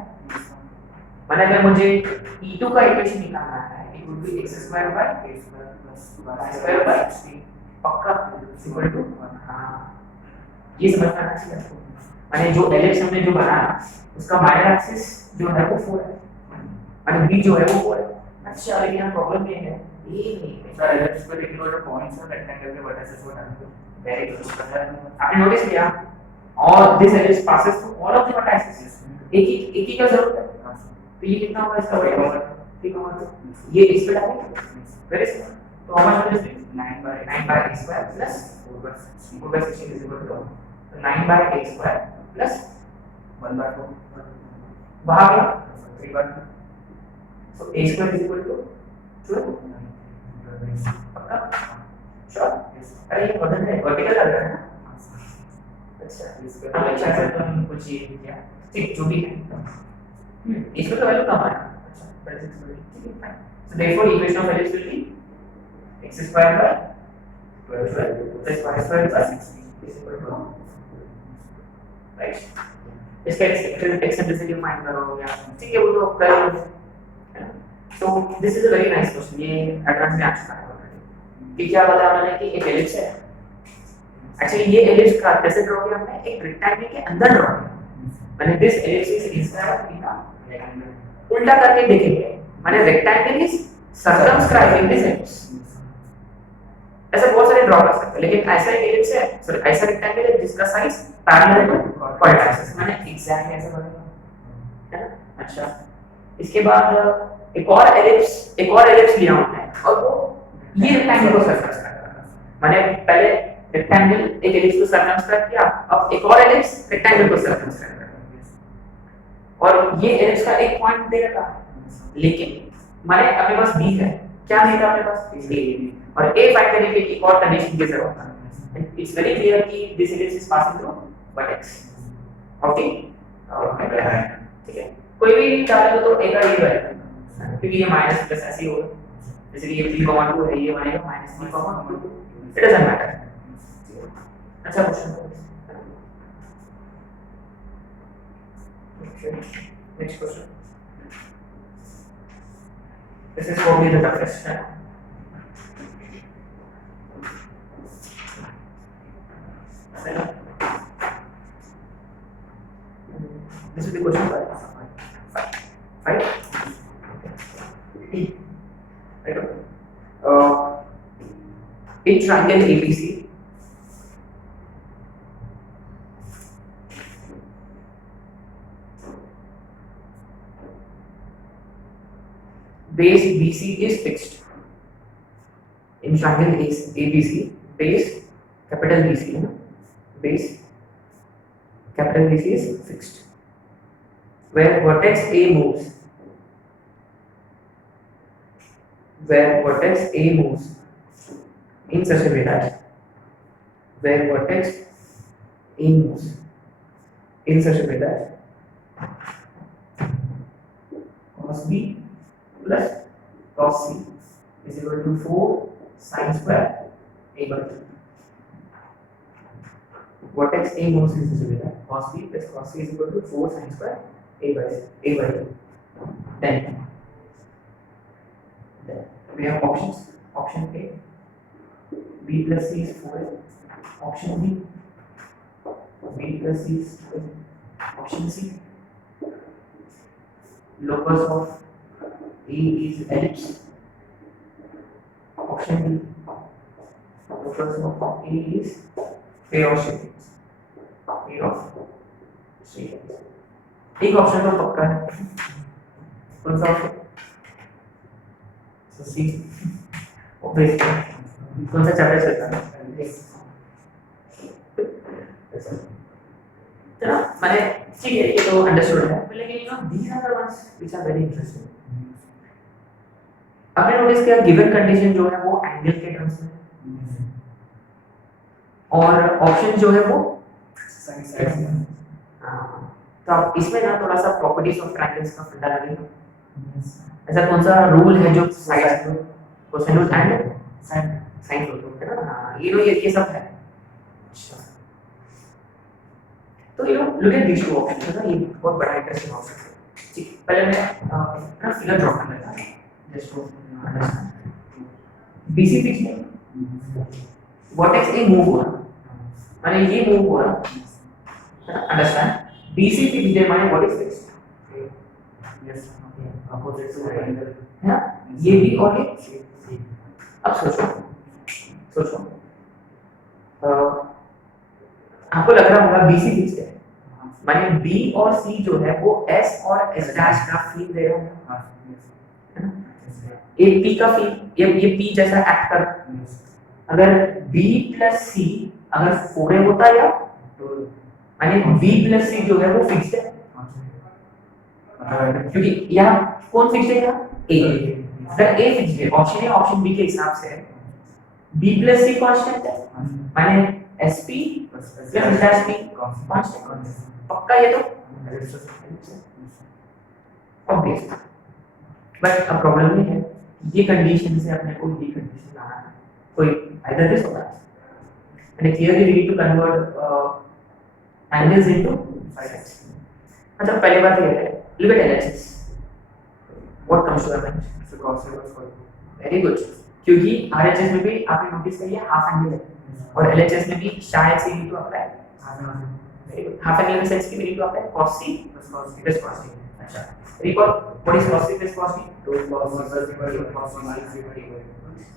मैंने अगर मुझे E2 का इक्वेशन निकालना है it would be x² / y² पक्का इक्वल टू हां ये समझना चाहिए आपको। माने जो एलिप्स हमने जो बनाया उसका माइनर एक्सिस जो है वो 4 है, माने बी जो है वो 4 है। अच्छा लेकिन यहाँ प्रॉब्लम ये है ये नहीं सर एलिप्स पे लिखने वाले पॉइंट्स है रेक्टेंगल के वर्टिसेस को डालने को वेरी गुड। आपने नोटिस किया और this ellipse passes through all of the vertices, एक ही का जरूरत है तो ये कितना होगा इसका वही होगा ठीक है। ये इस पे डालेंगे वेरी सिंपल तो how much is 9/x² plus 4/16 is equal to 9/x² plus 1/4 वहां गया 3/2 so a² is equal to 2 पक्का श्योर। अरे ये वर्टिकल है वर्टिकल लग रहा है ना। अच्छा हम अच्छा से तुम कुछ ये किया ठीक जो भी है इसमें तो वैल्यू कम आया। अच्छा 36 ठीक है fine. So therefore equation of ellipse will be x² / 12 plus y² + 16 is equal to right. इसका एक्सेंट्रिसिटी फाइंड करो या ठीक है वो तो कर लो है ना। So this is a very nice question, ये एडवांस में आ चुका है ऑलरेडी कि क्या बताया उन्होंने कि एक एलिप्स है। एक्चुअली ये एलिप्स का कैसे ड्रॉ किया हमने, एक रेक्टेंगल के अंदर ड्रॉ किया। मैंने this ellipse is inside in a rectangle, उल्टा करके देखेंगे माने rectangle is circumscribing this ellipse. ऐसे बहुत सारे ड्रॉ कर सकते हैं लेकिन ऐसा एक एलिप्स है सॉरी ऐसा रेक्टेंगल है जिसका size parallel to quadrant axis माने एग्जैक्टली ऐसा बनेगा है ना। अच्छा इसके बाद एक और एलिप्स लिया हमने और वो ये रेक्टेंगल को सर्कमस्क्राइब कर रहा है। माने पहले रेक्टेंगल एक एलिप्स को सर्कमस्क्राइब किया, अब एक और एलिप्स रेक्टेंगल को सर्कमस्क्राइब कर रहा है और ये एलिप्स का एक पॉइंट दे रखा है लेकिन माने अपने पास बी है, क्या नहीं था अपने पास ए और ए फाइंड करने के लिए एक और कंडीशन की जरूरत है। इट्स वेरी क्लियर कि this ellipse is passing through vertex okay ठीक है। कोई भी डालो तो ए का ये बनेगा क्योंकि ये माइनस प्लस ऐसे ही होगा जैसे कि ये 3,2 है ये बनेगा -3,2 इट डजंट मैटर। अच्छा question next question this is probably the toughest है। This is the question 5. In triangle ABC, base BC is fixed. In triangle ABC, base capital BC, base capital BC is fixed. Where vertex A moves, in such a way that where vertex A moves is associated with that cos b plus cos c is equal to 4 sin square a by 2. Vertex A moves is associated with that cos b plus cos c is equal to 4 sin square a by 2. Then we have options. Option A, b plus c is 4a. Option B, b plus c is 2a. Option C, locus of A is ellipse. Option D, locus of A is pair of shadings. Pair of shadings. एक option तो पक्का है, कौन सा option? सी obviously कौन सा chapter चलता है? चलो मैंने ठीक है ये तो अंडरस्टूड है, लेकिन you know these are the ones which are very interesting. आपने नोटिस किया गिवन कंडीशन जो है वो एंगल के टर्म्स में और ऑप्शन जो है वो साइन में. तो आप इसमें ना थोड़ा सा प्रॉपर्टीज ऑफ ट्रायंगल्स का फंडा लगेगा. ऐसा कौन सा रूल है जो side cosine rule and sine rule है ना? हाँ ये सब है. अच्छा तो you know look at this two options है ना, ये बहुत बड़ा इंटरेस्टिंग ऑप्शन है. ठीक पहले मैं ना फिगर ड्रॉ कर लेता हूं just to understand. BC fix है, वर्टेक्स ए मूव हुआ माने ये मूव हुआ अंडरस्टैंड. बीसी फिक्स है माने what is fix? Yes opposite to angle है ना, ये भी और ये. अब सोचो आपको लग रहा होगा BC फिक्स है माने B और C जो है वो S और S डैश का फील्ड दे रहा है. ये P का फील्ड ये P जैसा एक्ट कर. अगर B plus C अगर 4A होता या माने B plus C जो है वो फिक्स्ड है क्योंकि यहाँ कौन फिक्स्ड है? यहाँ A. अगर A फिक्स्ड है ऑप्शन ए ऑप्शन बी के हिसाब से B plus C कांस्टेंट है माने SP plus dash P constant. पक्का ये तो ऑब्वियस. बट अब प्रॉब्लम ये है ये कंडीशन से अपने को ये कंडीशन लाना है. कोई either this or that. And clearly we need to convert angles into sides. अच्छा पहली बात ये है look at LHS. What comes to your mind? So cos A. Very good. क्योंकि RHS में भी आपने नोटिस किया हाफ एंगल है और LHS में भी शायद से need to apply half angle में सेंस की need to apply cos C plus cos C. अच्छा recall what is cos C plus cos C?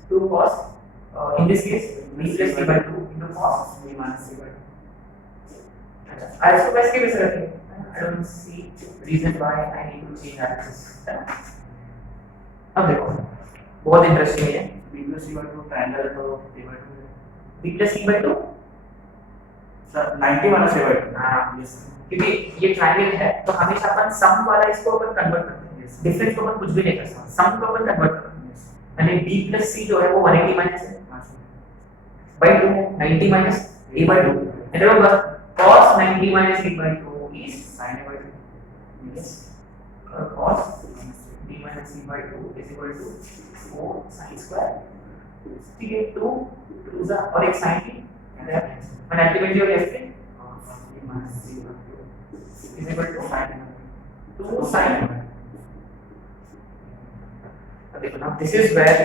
2 cos in this case b plus c by 2 into cos b minus c by 2. अच्छा इसको वैसे के वैसे रखेंगे. I don't see reason why I need to change RHS. अब देखो बहुत interesting है. b plus c by 2 triangle है तो b by 2 b plus c by 2 sir 90 minus a by 2. हां यस क्योंकि ये ट्रायंगल है तो हमेशा अपन सम वाला इसको अपन कन्वर्ट करते हैं. डिफरेंस को अपन कुछ भी नहीं कर सकते, सम को अपन कन्वर्ट करते हैं. यानी b plus c जो है वो 180 minus है by 2 है 90 minus a by 2. एंड होगा cos 90 minus a by 2 is sin a by 2. yes cos b minus c by 2 is equal to 4 sin square. ठीक है 2 2 और एक sin t and ultimately your left hand cos b minus c by 2 is equal to sin 2 sin. देखो ना this is where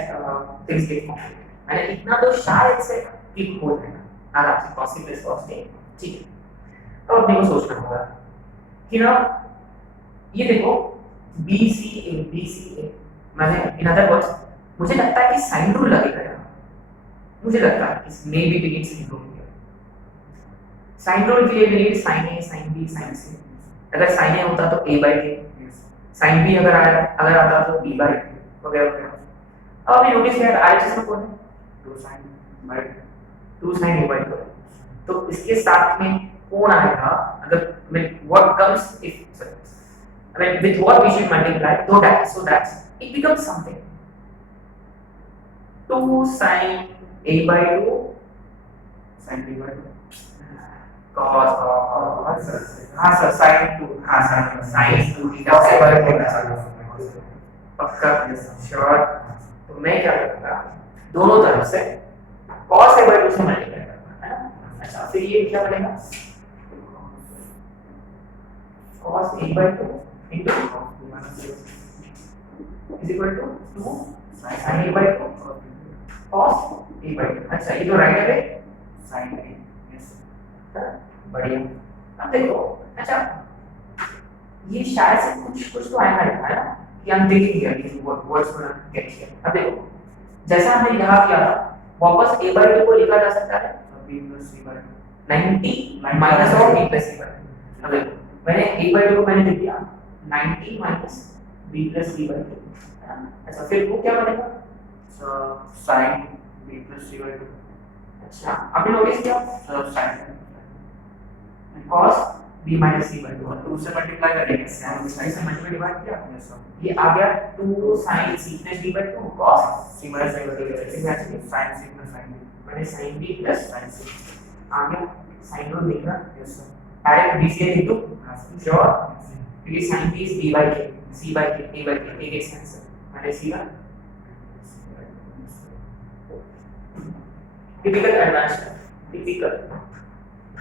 things get complicated. मैंने इतना तो शायद से क्लिक हो जाएगा आराम से cos c plus cos t. ठीक है तो अपने को सोचना होगा कि ना ये देखो BCA मैंने इन अदर वर्ड्स मुझे लगता है कि साइन रूल लगेगा यार. मुझे लगता है इस maybe ticket sine rule है. साइन रूल के लिए we need sin A sin B sin C. अगर sin A होता तो A by K, sin B अगर आता तो B by K वगैरह वगैरह. अब अभी नोटिस किया RHS में कौन है? 2 sin A by 2. तो इसके साथ में कौन आएगा अगर what comes if I mean with what we should multiply so that it becomes something. 2 sin A by 2 sin B by 2. cos हाँ सर sin 2 हाँ सर sin 2 थीटा से वर्ग होगा सर पक्का श्योर। तो मैं क्या करूँगा दोनों तरफ से cos a by 2 से मल्टीप्लाई करूँगा है ना। अच्छा फिर ये क्या बनेगा cos a by 2 into is equal to 2 sin a by 2 cos a by 2। अच्छा ये तो राइट है sin a बढ़िया। अब देखो अच्छा ये शायद से कुछ तो आएगा लिखा है ना कि हम देखेंगे कि वर्ड्स को गेट किया। अब देखो जैसा हमने यहाँ किया था वापस a by 2 को लिखा जा सकता है b plus c by 90 minus of b plus c by 2। अब देखो मैंने a by 2 को मैंने लिख दिया 90 minus b plus c by 2। अच्छा फिर वो क्या बनेगा sin b plus c by 2। अच्छा आपने नोटिस किया sin cos b minus c by 2 और 2 से मल्टीप्लाई करेंगे sin से मल्टीप्लाई डिवाइड किया ये आ गया 2 sin c plus b by 2 cos c minus b by 2 exactly sin c plus sin b मैंने sin b plus sin c आ गया sin rule लिखना यस सर डायरेक्ट b से लिख दो श्योर क्योंकि sin b is b by k c by k a by k एक एक answer मैंने c का टिपिकल एडवांस टिपिकल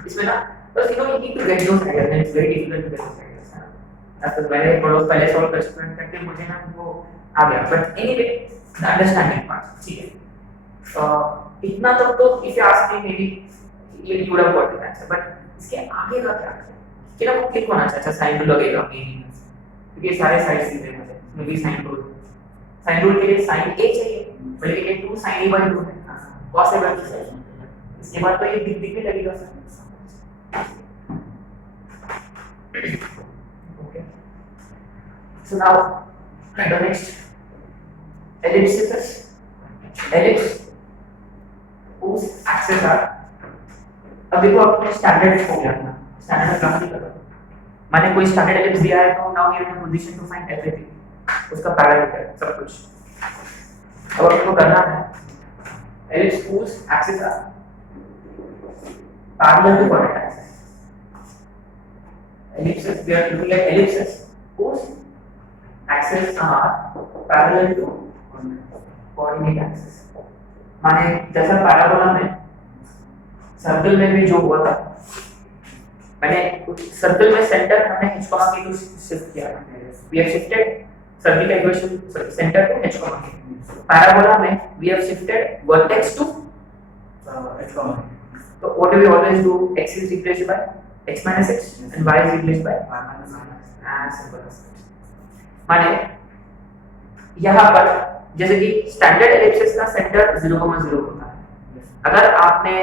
इसमें ना बस you know you need to get those ideas and it's very difficult to get those ideas ना। तो मैंने पहले सॉल्व करके मुझे ना वो आ गया but anyway the understanding part ठीक है। इतना तक तो if you ask me may be you would have got the answer but इसके आगे का क्या है कि ना वो क्लिक होना चाहिए। अच्छा साइन रूल लगेगा क्योंकि सारे साइड सीधे हैं इसमें भी साइन रूल के लिए साइन a चाहिए बल्कि ये 2 sin a by 2 है cos a by 2 है। इसके बाद तो ये दिख भी लगेगा sir okay so now the next ellipses ellipse whose axes are अब देखो अपने स्टैंडर्ड हो गया ना स्टैंडर्ड काम नहीं कर रहा मैंने कोई स्टैंडर्ड एलिप्स दिया है तो now we are in position to find everything उसका पैरामीटर सब कुछ अब आपको करना है ellipse whose axes are parallel to coordinate axis ellipses we are looking at ellipses whose axes are parallel to coordinate axis माने जैसा पैराबोला में सर्कल में भी जो हुआ था मैंने सर्कल में सेंटर हमने h के टू शिफ्ट किया we have shifted सर्कल का इक्वेशन सेंटर टू h के पैराबोला में we have shifted vertex to h तो what do we always do x is replaced by x minus x and y is replaced by y minus y as simple as that। माने यहाँ पर जैसे कि standard Ellipsis का centre 0,0 होता है अगर आपने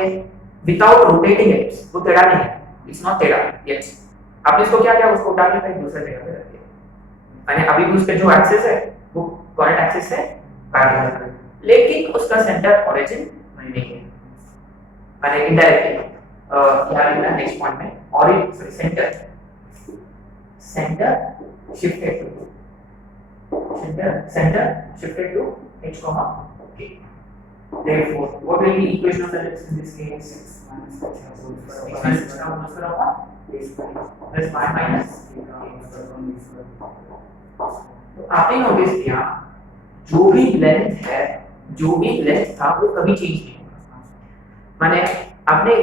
विदाउट रोटेटिंग एलिप्स वो टेढ़ा नहीं है इट्स नॉट टेढ़ा यस आपने इसको क्या किया उसको उठा के कहीं दूसरे जगह पे रख दिया माने अभी भी उसके जो एक्सिस है वो कॉर्डिनेट एक्सिस से पैरेलल है लेकिन उसका सेंटर ओरिजिन नहीं है माने इनडायरेक्टली यहाँ लिखना नेक्स्ट पॉइंट में और centre shifted to h comma k therefore what will be equation of the ellipse in this case x minus x का होल स्क्वायर होगा plus y minus तो आपने नोटिस किया जो भी लेंथ था वो कभी चेंज नहीं होगा माने आपने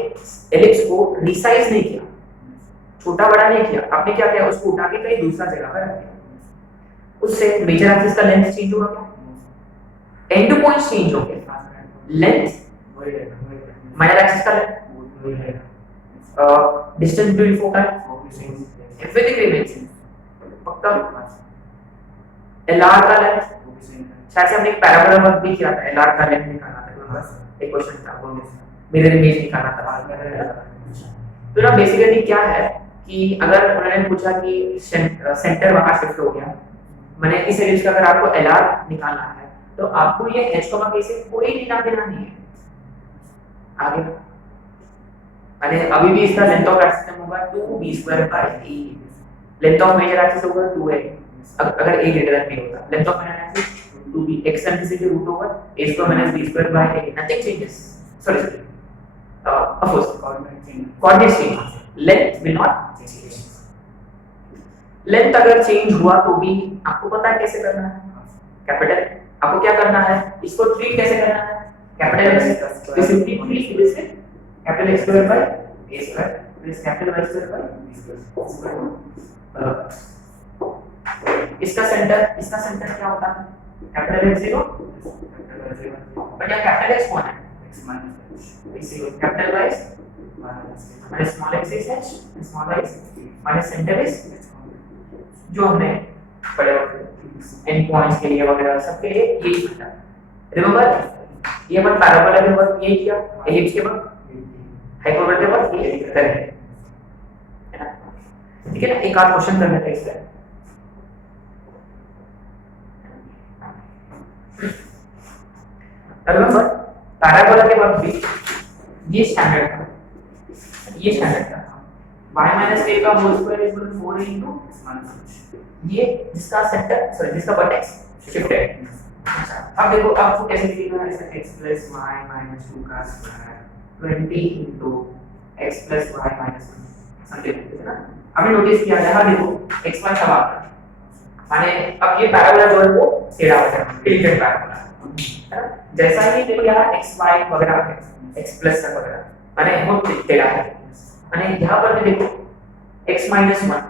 एलिप्स को रिसाइज नहीं किया छोटा बड़ा नहीं किया आपने क्या किया उसको उठा के कहीं दूसरा जगह पर रख दिया उससे मेजर एक्सिस का लेंथ चेंज होगा क्या एंड पॉइंट चेंज हो गया लेंथ माइनर एक्सिस का length distance between focal everything remains पक्का एलआर का लेंथ शायद से हमने एक पैराबोला वर्क भी किया था एलआर का लेंथ निकालना था एक क्वेश्चन था वो मिरर इमेज निकालना था तो ना बेसिकली क्या है कि अगर उन्होंने पूछा कि सेंटर वहां शिफ्ट हो गया मैंने इस एलिप्स का अगर आपको एलआर निकालना है तो आपको ये h k से कोई लेना देना नहीं है आगे माने अभी भी इसका लेंथ ऑफ एक्सिस होगा 2b² e length of major axis होगा 2a अगर a ग्रेटर देन b होता length of minor axis 2b x axis के root over a² - b² a nothing changes sorry of course coordinate change length will not change. Length अगर change हुआ तो भी आपको पता है कैसे करना है, कैपिटल आपको क्या करना है, इसको ट्रीट कैसे करना है, कैपिटल एक्स तो simply treat this capital X square by A square this capital Y square by B square. इसका सेंटर क्या होता है, कैपिटल एक्स 0 बट यहाँ कैपिटल एक्स कौन है, x minus x capital Y minus small x is h small y minus centre is जो हमने पढ़े एंड पॉइंट्स के लिए वगैरह सब के लिए यही था। रिमेंबर ये अपन पैराबोला के बाद ये किया, एलिप्स के बाद हाइपरबोला के बाद ये करें, है ना। ठीक है ना, एक और क्वेश्चन कर लेते हैं इससे। रिमेंबर पैराबोला के बाद भी ये स्टैंडर्ड था, ये स्टैंडर्ड था y माइनस a का whole square is equal to 4a into ये जिसका सेंटर सॉरी जिसका वर्टेक्स शिफ्टेड। अब देखो आपको कैसे लिखना है, इसमें x प्लस y माइनस 2 का square 20 into x plus y minus 1 something, है ना। आपने नोटिस किया यहाँ देखो x y सब आता है, माने अब ये पैराबोला जो है वो टेढ़ा हो जाएगा, टिल्टेड पैराबोला, है ना। जैसा ही देखो यहाँ x y वगैरह है, x प्लस वगैरह माने वो टेढ़ा है, माने यहाँ पर भी देखो x minus 1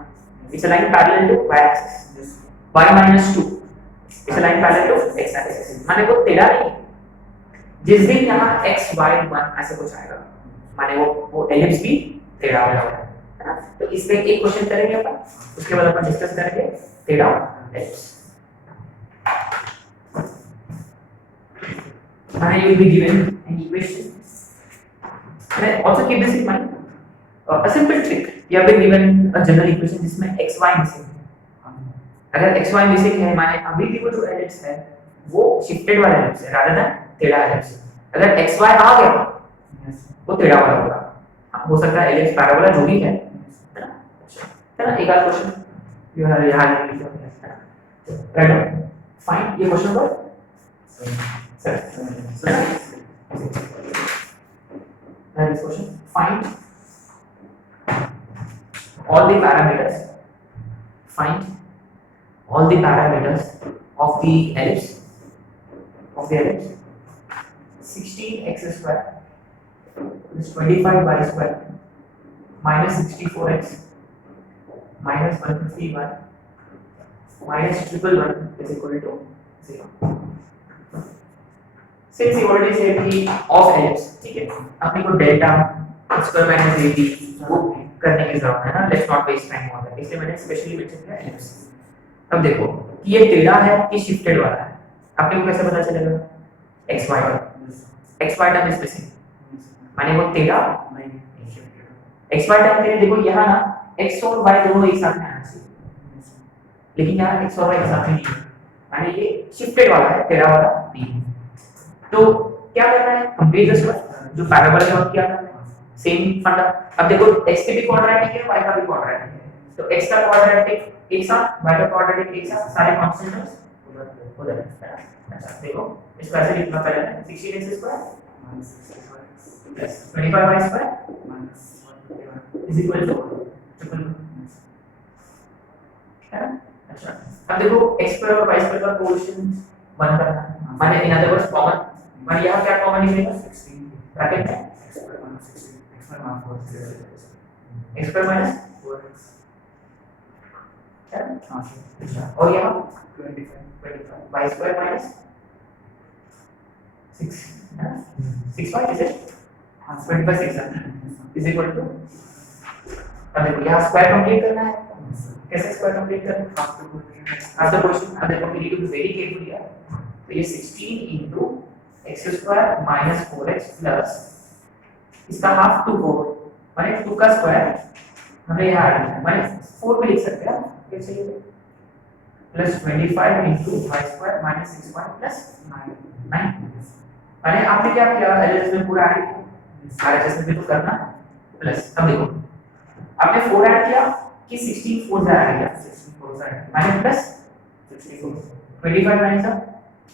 it's a line parallel to y axis, y minus 2 it's a line parallel to x axis, माने वो टेढ़ा नहीं। जिस दिन यहाँ x y 1 ऐसे कुछ आएगा माने वो एलिप्स भी टेढ़ा हो जाएगा, है ना। तो इसमें एक क्वेश्चन करेंगे अपन, उसके बाद अपन डिस्कस करेंगे टेढ़ा एलिप्स। माने you will be given an equation and also keep this in mind. A simple trick, you have been given a general equation जिसमें x y मिसिंग है। अगर x y मिसिंग है माने अभी भी वो जो एलिप्स है वो शिफ्टेड वाला एलिप्स है rather than टेढ़ा एलिप्स। अगर x y आ गया वो टेढ़ा वाला होगा, हो सकता है एलिप्स पैराबोला जो भी है ना। है ना, एक और क्वेश्चन यू हैव यहाँ लिख दिया है, राइट। फाइंड ये क्वेश्चन को sir this question, find all the parameters, find all the parameters of the ellipse 16x square is 25y square minus 64x minus 150y minus 111 is equal to 0। Since you already said कि of ellipse, ठीक है, अपने को delta square minus A B वो करने की जरूरत है ना, let's not waste time on that, इसलिए मैंने स्पेशली मेंशन किया ellipse। अब देखो कि ये टेढ़ा है कि शिफ्टेड वाला है, आपने को कैसे पता चलेगा, x y term is missing माने वो टेढ़ा नहीं शिफ्टेड। x y टर्म के लिए देखो यहाँ ना x और y दोनों एक साथ में आना चाहिए, लेकिन यहाँ x और y एक साथ में नहीं है माने ये शिफ्टेड वाला है, टेढ़ा वाला नहीं है। तो क्या करना है, कंप्लीट द स्क्वायर जो पैराबोला के वक्त किया था, सेम फंडा। अब देखो x के भी क्वाड्रेटिक है, y का भी क्वाड्रेटिक है, तो x का क्वाड्रेटिक एक साथ, y का क्वाड्रेटिक एक साथ, सारे कांस्टेंट्स उधर है। अच्छा देखो इसको ऐसे लिखना पड़ेगा 16x square plus 25y square is equal to है ना। अच्छा अब देखो x स्क्वायर और y स्क्वायर का कोएफिशिएंट 1 करना है, माने इन अदर वर्ड्स कॉमन, माने यहां क्या कॉमन निकलेगा 16 ब्रैकेट में x square minus 16 x square minus 4 x square minus 4x है, और यहां 25 y स्क्वायर माइनस 6 है, 6y is it 25 6 is equal to. अब देखो यहां स्क्वायर कंप्लीट करना है, कैसे स्क्वायर कंप्लीट करना है, आफ्टर क्वेश्चन अब देखो we need to be very careful here. तो ये 16 into x square minus 4x plus इसका हाफ 2 4 माने 2 का स्क्वायर हमें यहाँ आ गया माने 4 भी लिख सकते हैं कैसे ये plus 25 into y square minus 6y plus 9 माने आपने क्या किया, एलएस में पूरा ऐड किया, आरएचएस में भी तो करना प्लस। अब देखो आपने 4 ऐड किया कि 16 4 से ऐड किया, 16 4 से ऐड माने प्लस 64 25 माइनस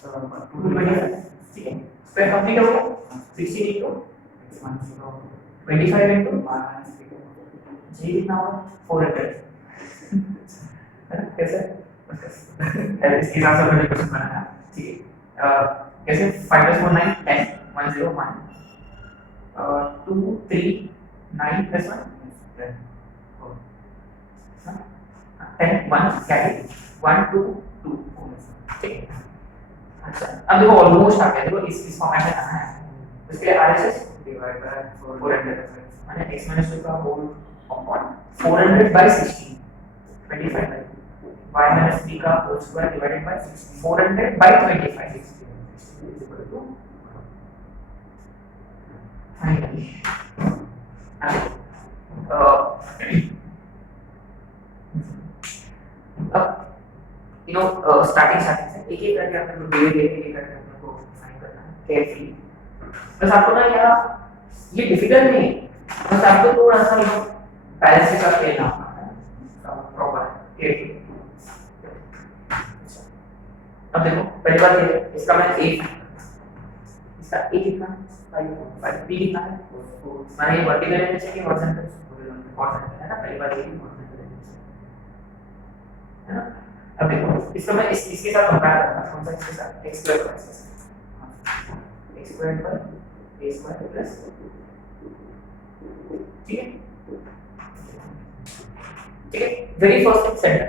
225 ठीक है, स्क्वायर कंप्लीट हो गया 16 into 25 into जी कितना होगा 400 कैसे इसके हिसाब से मैंने क्वेश्चन बनाया ठीक है कैसे 5 + 4 9 10 1 0 1 2 3 9 + 1 10 1 कैरी 1 2 2 ठीक है अच्छा अब देखो ऑलमोस्ट आ गया देखो इस फॉर्मेट में आना है इसके लिए RHS डिवाइड बाय 400 माने x - 2 का whole upon 400 by 16 25 by y - 3 का whole square divided by 400 by 25 is equal to finally अब स्टार्टिंग से एक एक करके अपने को धीरे धीरे एक करके अपने को फाइंड करना है केयरफुली बस आपको ना यार ये डिफिकल्ट नहीं है बस आपको थोड़ा सा बैलेंस का खेलना होगा प्रॉपर केयरफुली अब देखो पहली बात ये इसका मैं a इसका a कितना 5 b कितना है माने ये वर्टिकल रहना चाहिए हॉरिजॉन्टल है ना पहली बात ये हॉरिजॉन्टल है ना अब देखो इसको मैं इसके साथ कंपेयर करता हूं कौन सा इसके साथ x स्क्वायर पर x स्क्वायर पर a स्क्वायर प्लस ठीक है very first centre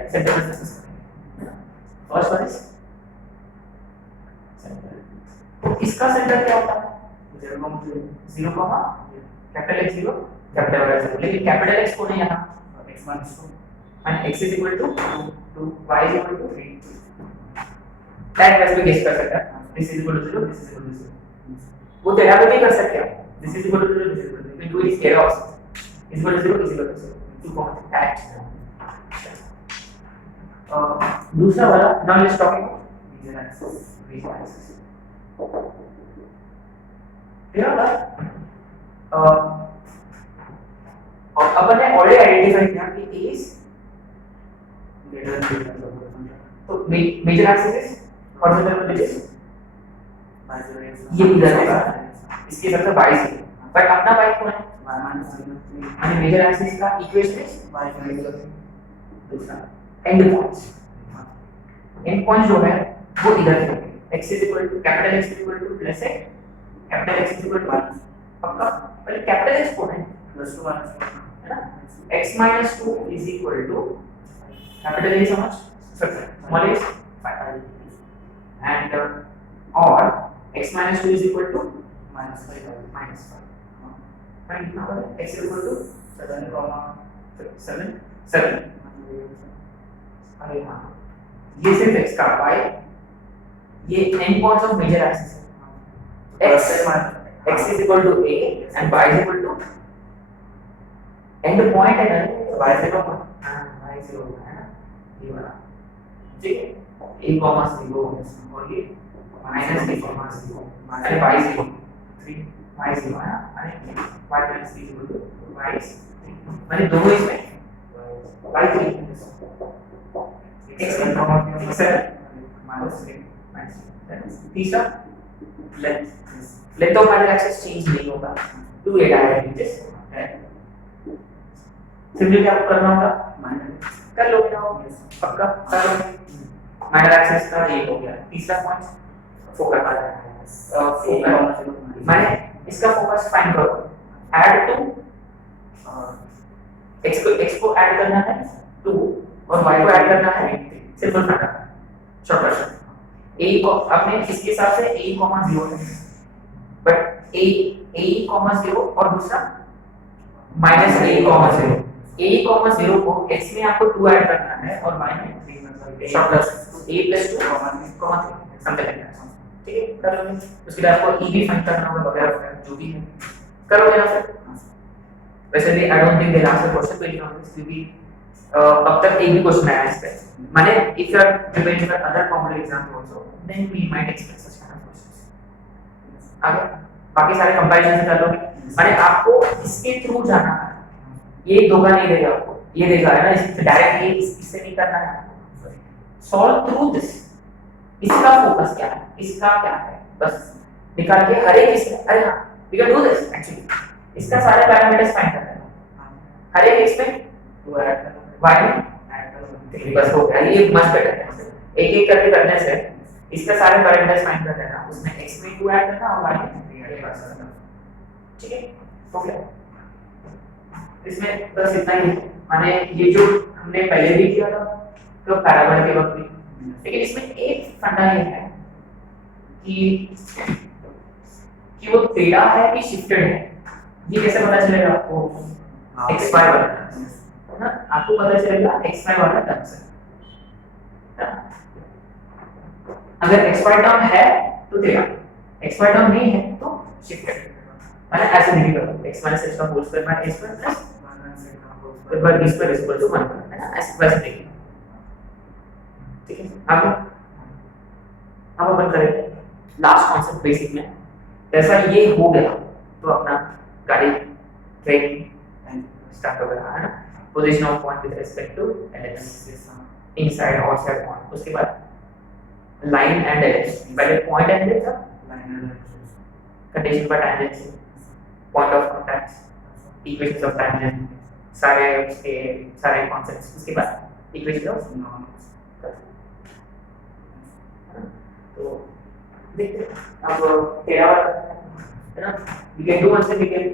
first one is तो इसका सेंटर क्या होता है 0 कैपिटल X 0 कैपिटल Y 0 लेकिन कैपिटल X को नहीं यहाँ x1 and x is equal to 2 y is equal to 3 that वैसे भी गेस कर सकता है this is equal to 0 this is equal to 0 वो तेरा भी कर सकते हैं this is equal to 0 this is equal to 0 2 is तेरा is equal to 0 is equal to 0 2 common that दूसरा वाला now let's talk about region axis क्या होगा अपन ने ऑलरेडी आइडेंटिफाई किया कि a is greater than तो major axis is horizontal velocity ये इधर है इसके साथ y है बट अपना y कौन है माने मेजर एक्सिस का इक्वेशन इज y दूसरा एंड पॉइंट्स जो है वो इधर है x is equal to capital X is equal to plus है capital X is equal to 1 पक्का पहले कैपिटल X कौन है प्लस 2 है ना x - 2 is equal to capital A समझ small a 5 and or x - 2 is equal to -5 find कितना होगा x is equal to 7 अरे हाँ ये सिर्फ x का y ये end points of major axis है x is equal to a and y is equal to and point है ना y 0 हां y 0 है ना ये वाला ठीक है a 0 और ये -a 0 अरे y 0 3 y 0 है ना अरे y - 3 equal to y माने दोनों इसमें y 3 x 7 तीसरा length of metal axis change नहीं होगा टू ए डायरेक्ट इंचेस है सिंपली क्या करना होगा कर लो पक्का कर लो मेटल एक्सिस का ये हो गया तीसरा पॉइंट फोकस आ जाएगा फोकस माने इसका फोकस फाइंड करो ऐड टू x को ऐड करना है 2 और y को ऐड करना है सिंपल फटा शॉर्ट क्वेश्चन a को अपने इसके हिसाब से a 0 है बट a 0 और दूसरा -a 0 a 0 को x में आपको 2 ऐड करना है और y में 3 short question a + 2 something like that ठीक है कर लो उसके बाद आपको e भी फाइंड करना होगा वगैरह जो भी है करोगे ना फिर वैसे भी I don't think they answer question पे इकोनॉमिक्स क्योंकि अब तक एक भी क्वेश्चन आया इस पे माने if you are preparing for other competitive exam also then we might expect such kind of questions आगे बाकी सारे कंपैरिजन कर लोगे माने आपको इसके थ्रू जाना है ये धोखा नहीं देगा आपको ये देगा है ना इससे डायरेक्ट ये इससे नहीं करना है सॉल्व थ्रू दिस इसका फोकस क्या है इसका क्या है बस निकाल के हर एक इसमें अरे हां we can do this actually इसका सारे पैरामीटर्स फाइंड करना है हर एक एक्स में तो ऐड करना वाई में ऐड करना बस हो गया, ये मच बेटर है। एक एक करके करने से इसका सारे पैरामीटर्स फाइंड कर लेना, उसमें x में 2 ऐड करना और y में 3 ऐड करना, ठीक है। हो गया, इसमें बस इतना ही है। माने ये जो हमने पहले भी किया था तो पैराबोला के वक्त भी, लेकिन इसमें एक फंडा ये है कि वो टेढ़ा है कि शिफ्टेड है, ये कैसे पता चलेगा आपको? x y वाला है ना, आपको पता चलेगा x y वाला टर्म से। अगर x y टर्म है तो टेढ़ा, x y टर्म नहीं है तो शिफ्टेड। मैंने ऐसे नहीं करा x माइनस x का whole square by a square plus 1 by b square equal to 1, है ना, ऐसे वैसे देखिए, ठीक है। आगे अब अपन करें लास्ट कॉन्सेप्ट बेसिक में। जैसा ये हो गया तो अपना गाड़ी ट्रेन स्टार्ट हो गया, है ना, position of point with respect to ellipse, inside outside point, उसके बाद लाइन एंड एलिप्स, पहले point and ellipse, line and condition for tangency, point of contact, equations of tangent, सारे उसके सारे कॉन्सेप्ट्स, उसके बाद इक्वेशन ऑफ नॉर्मल। तो देखते हैं अब थीटा है ना, we can do one thing, we can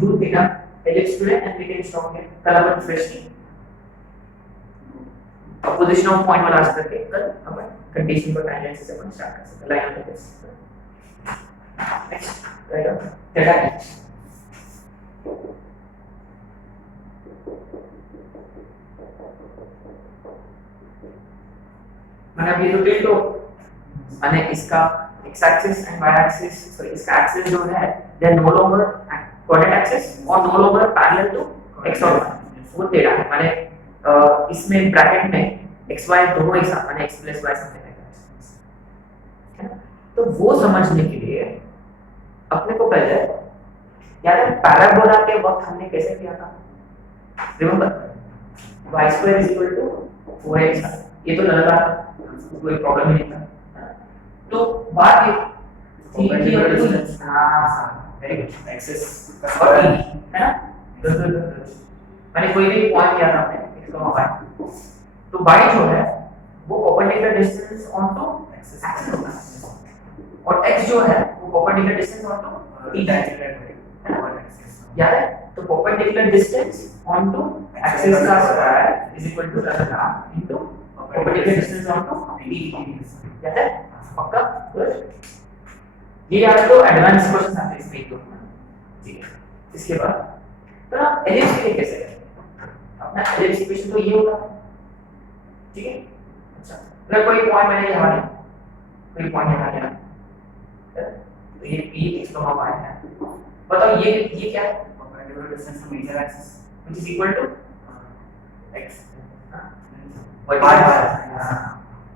do theta ellipse today and we can show it कल अपन फ्रेशली पोजीशन ऑफ पॉइंट वाला आज करके कल अपन कंडीशन पर टेंजेंसी से अपन स्टार्ट कर सकते हैं, line of this next right theta H. मैंने अभी तो टिल्ट हो माने इसका x axis and y axis, sorry इसका एक्सिस जो है they are no longer coordinate axis और no longer parallel to x और y, वो टेढ़ा है। माने इसमें ब्रैकेट में x y दोनों एक साथ माने x plus y something like that, है ना। तो वो समझने के लिए अपने को पहले याद है पैराबोला के वक्त हमने कैसे किया था, remember y square is equal to 4x, ये तो लगा था, कोई प्रॉब्लम ही नहीं था। तो बात ये थी और वेरी गुड एक्सेस और e, है ना, मैंने कोई भी पॉइंट किया था हमने x y, तो y जो है वो perpendicular distance on to axis होगा और x जो है वो perpendicular distance on to t है ना, याद है। तो perpendicular distance on to axis का square is equal to lambda into perpendicular distance on to t, याद है पक्का? गुड, ये याद तो एडवांस क्वेश्चन आते हैं इसमें तो, ठीक है। इसके बाद तो ना एलिप्स के लिए कैसे करें, अपना एलिप्स इक्वेशन तो ये होगा, ठीक है। अच्छा अगर कोई पॉइंट मैंने यहाँ लिया, कोई पॉइंट यहाँ लिया, तो ये p x y है, बताओ ये क्या है, perpendicular distance to major axis which is equal to x y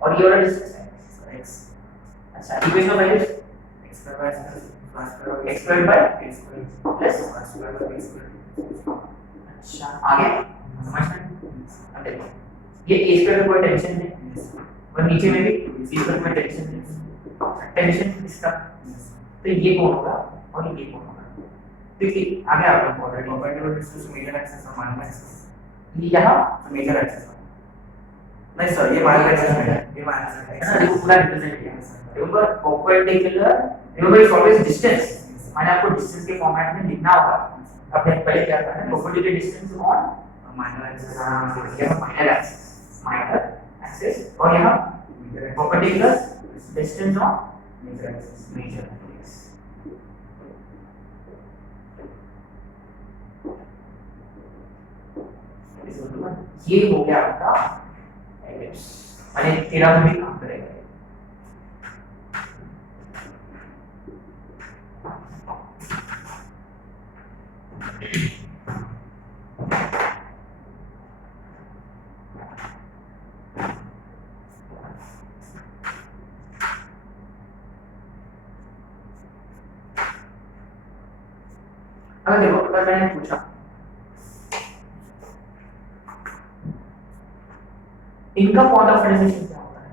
और ये वाला डिस्टेंस है x। अच्छा equation of ellipse x square by a square plus y square by b square. अच्छा आगे समझ में, अब देखो ये a स्क्वायर में कोई टेंशन नहीं और नीचे में भी b स्क्वायर में टेंशन नहीं, टेंशन इसका, तो ये कौन होगा और ये कौन होगा, देखिए आगे आप लोग already perpendicular distance to major axis और माइनर एक्सिस, ये यहां मेजर एक्सिस नहीं सर, ये माइनर एक्सिस में है, ये माइनर एक्सिस है, ये पूरा रिप्रेजेंट किया है। Remember perpendicular, remember is always distance, मैंने आपको डिस्टेंस के फॉर्मेट में लिखना होगा, आपने पहले क्या था ना, perpendicular distance on minor axis, यहां माइनर एक्सिस और यहां perpendicular distance on major axis. ये हो गया आपका एलिप्स, माने तेरा भी काम करेगा। अगर देखो अगर मैंने पूछा इनका पॉइंट ऑफ फेडरेशन क्या होता है,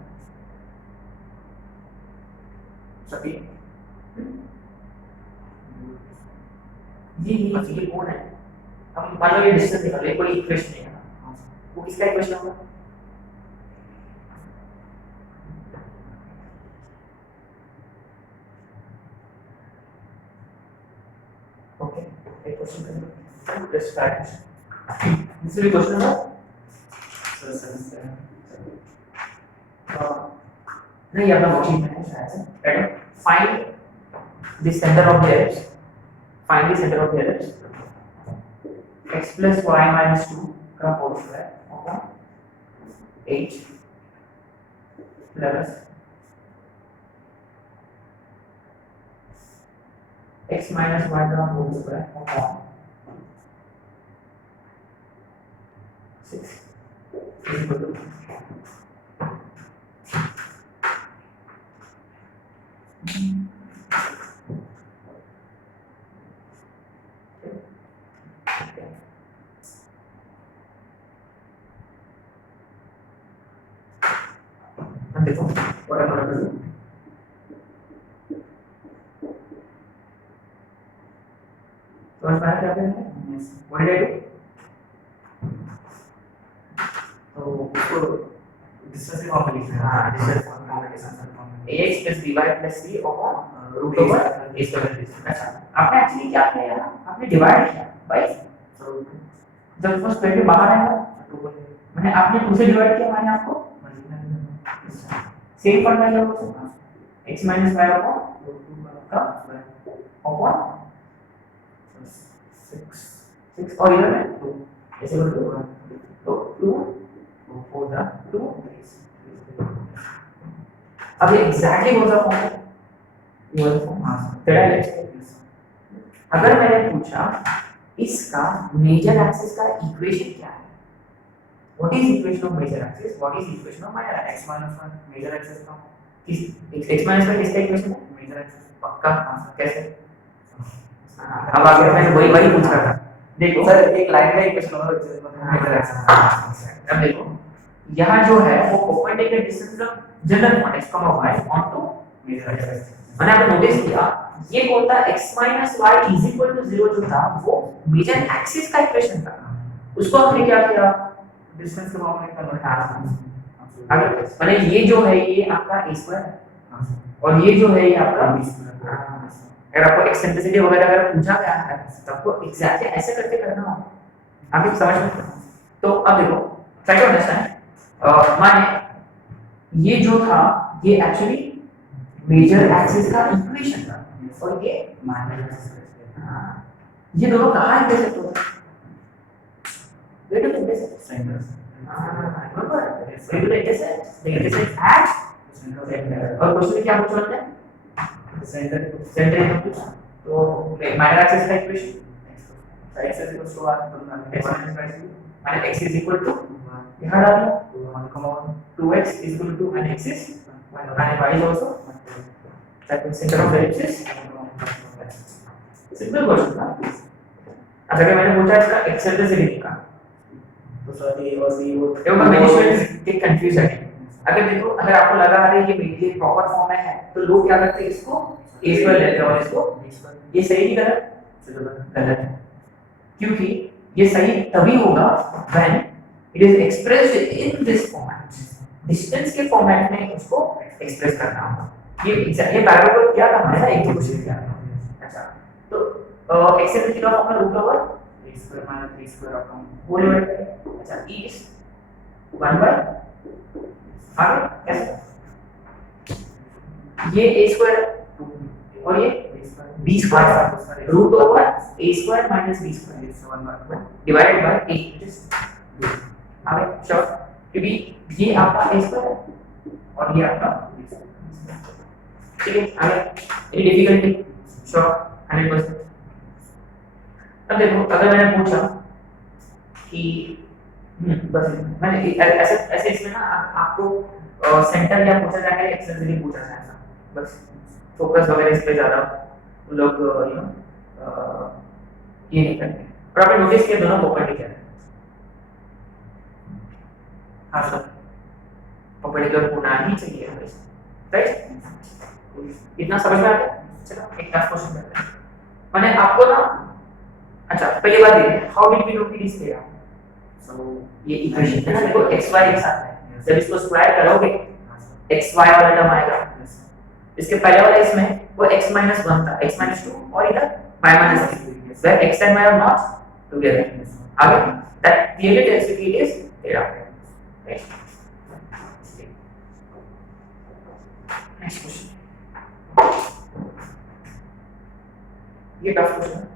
सभी ये कौन है, हम मान लो ये डिस्टेंस निकाल ले, कोई इक्वेशन है ना, वो किसका इक्वेशन होगा? ओके, एक क्वेश्चन करें, let's start. This is question number नहीं, अपना वर्कशीट में है शायद से। Right, find the centre of the ellipse, find the centre of the ellipse x plus y minus 2 का whole square upon h plus x minus y का whole square upon 6 equal to देखो what I'm going to do, समझ में आया क्या करना है? what did I do? तो उसको डिस्टेंस के फॉर्म में लिखना है। हाँ, distance फॉर्म में ax plus by plus c upon root over a square distance। अच्छा, आपने एक्चुअली क्या किया यहाँ? आपने डिवाइड किया बाय, जब फर्स्ट ब्रैकेट बाहर आएगा मैंने आपने 2 से डिवाइड किया, मैंने आपको सेम फॉर्मूला है वो x minus y अपॉन 6 और इधर में 2 ऐसे कर दो, तो 2 4 जा 2। अब ये एग्जैक्टली कौन सा फॉर्म है? ये वाला फॉर्म। हाँ, तेरा है। अगर मैंने पूछा इसका मेजर एक्सिस का इक्वेशन क्या है, what is equation of major axis, what is equation of minor axis? x minus 1 major axis का किस x minus y किसका इक्वेशन है? मेजर एक्सिस पक्का? कैसे? अब आगे मैं वही पूछ रहा था। देखो सर एक लाइन का इक्वेशन होगा मेजर एक्सिस। अब देखो यहाँ जो है वो perpendicular distance of general point x, y onto major axis. मैंने आपको नोटिस किया ये कौन था? x minus y is equal to 0 जो था वो मेजर एक्सिस का इक्वेशन था, उसको हमने क्या किया? डिस्टेंस के फॉर्म में कन्वर्ट किया। अगर माने ये जो है ये आपका a स्क्वायर है और ये जो है ये आपका b स्क्वायर। अगर आपको एक्सेंट्रिसिटी वगैरह अगर पूछा गया है तो आपको एग्जैक्टली ऐसे करके करना होगा, आप समझ में। तो अब देखो ट्राई टू अंडरस्टैंड, माने ये जो था ये एक्चुअली मेजर एक्सिस का इक्वेशन था और ये माइनर एक्सिस। ये दोनों कहाँ इंटरसेक्ट हो रहे हैं? Where do they intersect? Centre. Remember, where do they intersect? They intersect at center. और क्वेश्चन में क्या पूछा हमने? सेंटर सेंटर में पूछा। तो माइनर एक्सिस का इक्वेशन राइट साइड को स्टोर x minus y माने x is equal to यहाँ डाल दिया 2x is equal to an axis and y is also that means center of the ellipsis। Simple question था। अगर मैंने पूछा इसका एक्सेंट्रिसिटी निकाल तो सर ये और ये वो देखो मैं मेनी स्टूडेंट्स गेट कंफ्यूज है। अगर देखो अगर आपको लगा अरे ये मेरे प्रॉपर फॉर्म में है तो लोग क्या करते हैं इसको a स्क्वायर लेते हैं और इसको ये सही नहीं गलत? गलत है, क्योंकि ये सही तभी होगा when it is expressed in this format, distance के फॉर्मेट में उसको एक्सप्रेस करना होगा। ये पैराबोला क्या था हमारा एक क्वेश्चन किया था। अच्छा तो एक्सेंट्रिसिटी का formula root over a square minus b square upon whole divide करें। अच्छा इज 1 बाय आगे कैसे ये a स्क्वायर और ये b square root over a square minus b square divided by a आगे श्योर, क्योंकि ये आपका a स्क्वायर है और ये आपका b स्क्वायर। ठीक है आगे ये डिफिकल्टी श्योर 100%। अब देखो अगर मैंने पूछा कि बस मैंने ऐसे ऐसे इसमें ना आपको सेंटर क्या पूछा जाएगा, एक्सेंट्रिसिटी पूछा जाएगा, बस फोकस वगैरह इस पे ज्यादा लोग यू नो ये नहीं करते। और आपने नोटिस किया दोनों परपेंडिकुलर है। हाँ सर परपेंडिकुलर होना ही चाहिए हमेशा, राइट? इतना समझ में आता है। चलो एक लास्ट क्वेश्चन करते हैं। मैंने आपको ना अच्छा पहले बात ये हाउ डिड वी नो कि दिस थीटा So ये इक्वेशन है ना देखो xy एक साथ है जब इसको स्क्वायर करोगे xy वाला टर्म आएगा इसके पहले वाला इसमें वो x minus 1 था x minus 2 और इधर y minus 3 where x and y are not together आगे that clearly tells you कि it is theta right next question ये टफ क्वेश्चन है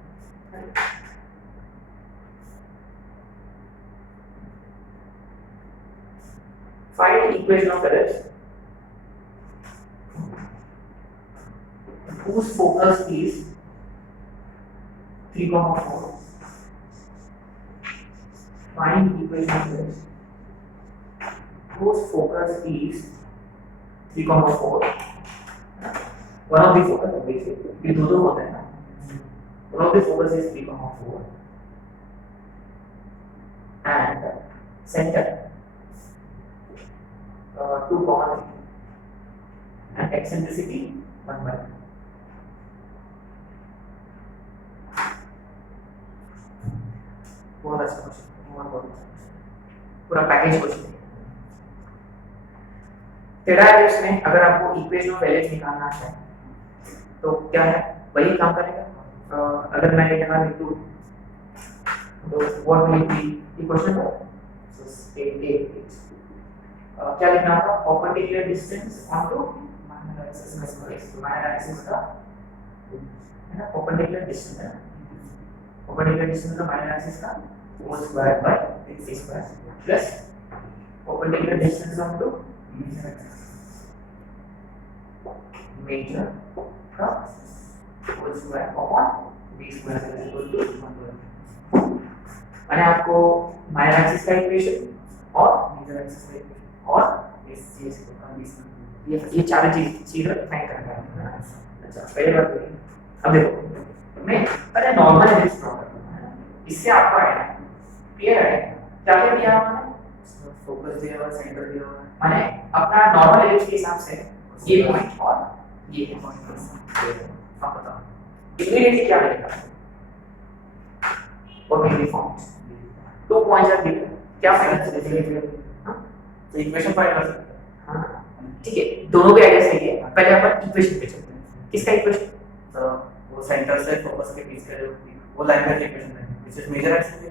find the equation of ellipse whose focus is 3,4. Find the equation of ellipse whose focus is 3,4. One of the focus obviously ये दो होते हैं ना one of the focus is 3,4 and center 2,3 and eccentricity 1 by 2. बहुत अच्छा question बहुत अच्छा पूरा पैकेज क्वेश्चन थीटा एलिप्स में अगर आपको इक्वेशन ऑफ एलिप्स निकालना है तो क्या है वही काम करेगा अगर मैं यहाँ लिख दूँ तो what will be equation so state क्या लिखना होगा perpendicular distance onto minor axis का है ना परपेंडिकुलर डिस्टेंस है परपेंडिकुलर डिस्टेंस का माइनर एक्सिस का whole square by x square plus perpendicular distance onto major का whole square upon b square is equal to 1 मैंने आपको माइनर एक्सिस का इक्वेशन और मेजर एक्सिस का इक्वेशन और ये चार चीजें फाइंड करना है अच्छा पहले बात अब देखो मैं पहले नॉर्मल एलिप्स ड्रॉ करता हूं इससे आपको आएगा क्लियर है क्या क्या दिया मैंने फोकस दिया हुआ सेंटर दिया हुआ मैंने अपना नॉर्मल एलिप्स के हिसाब से ये पॉइंट और ये पॉइंट आप बताओ इमीडिएटली क्या मिलेगा और मेरी फॉर्म 2 पॉइंट्स आर गिवन क्या फाइंड करेंगे तो इक्वेशन फाइंड कर सकते हैं हां ठीक है दोनों के आइडिया सही है पहले अपन इक्वेशन पे चलते हैं किसका इक्वेशन तो वो सेंटर से फोकस के बीच का जो वो लाइन का इक्वेशन है which is major axis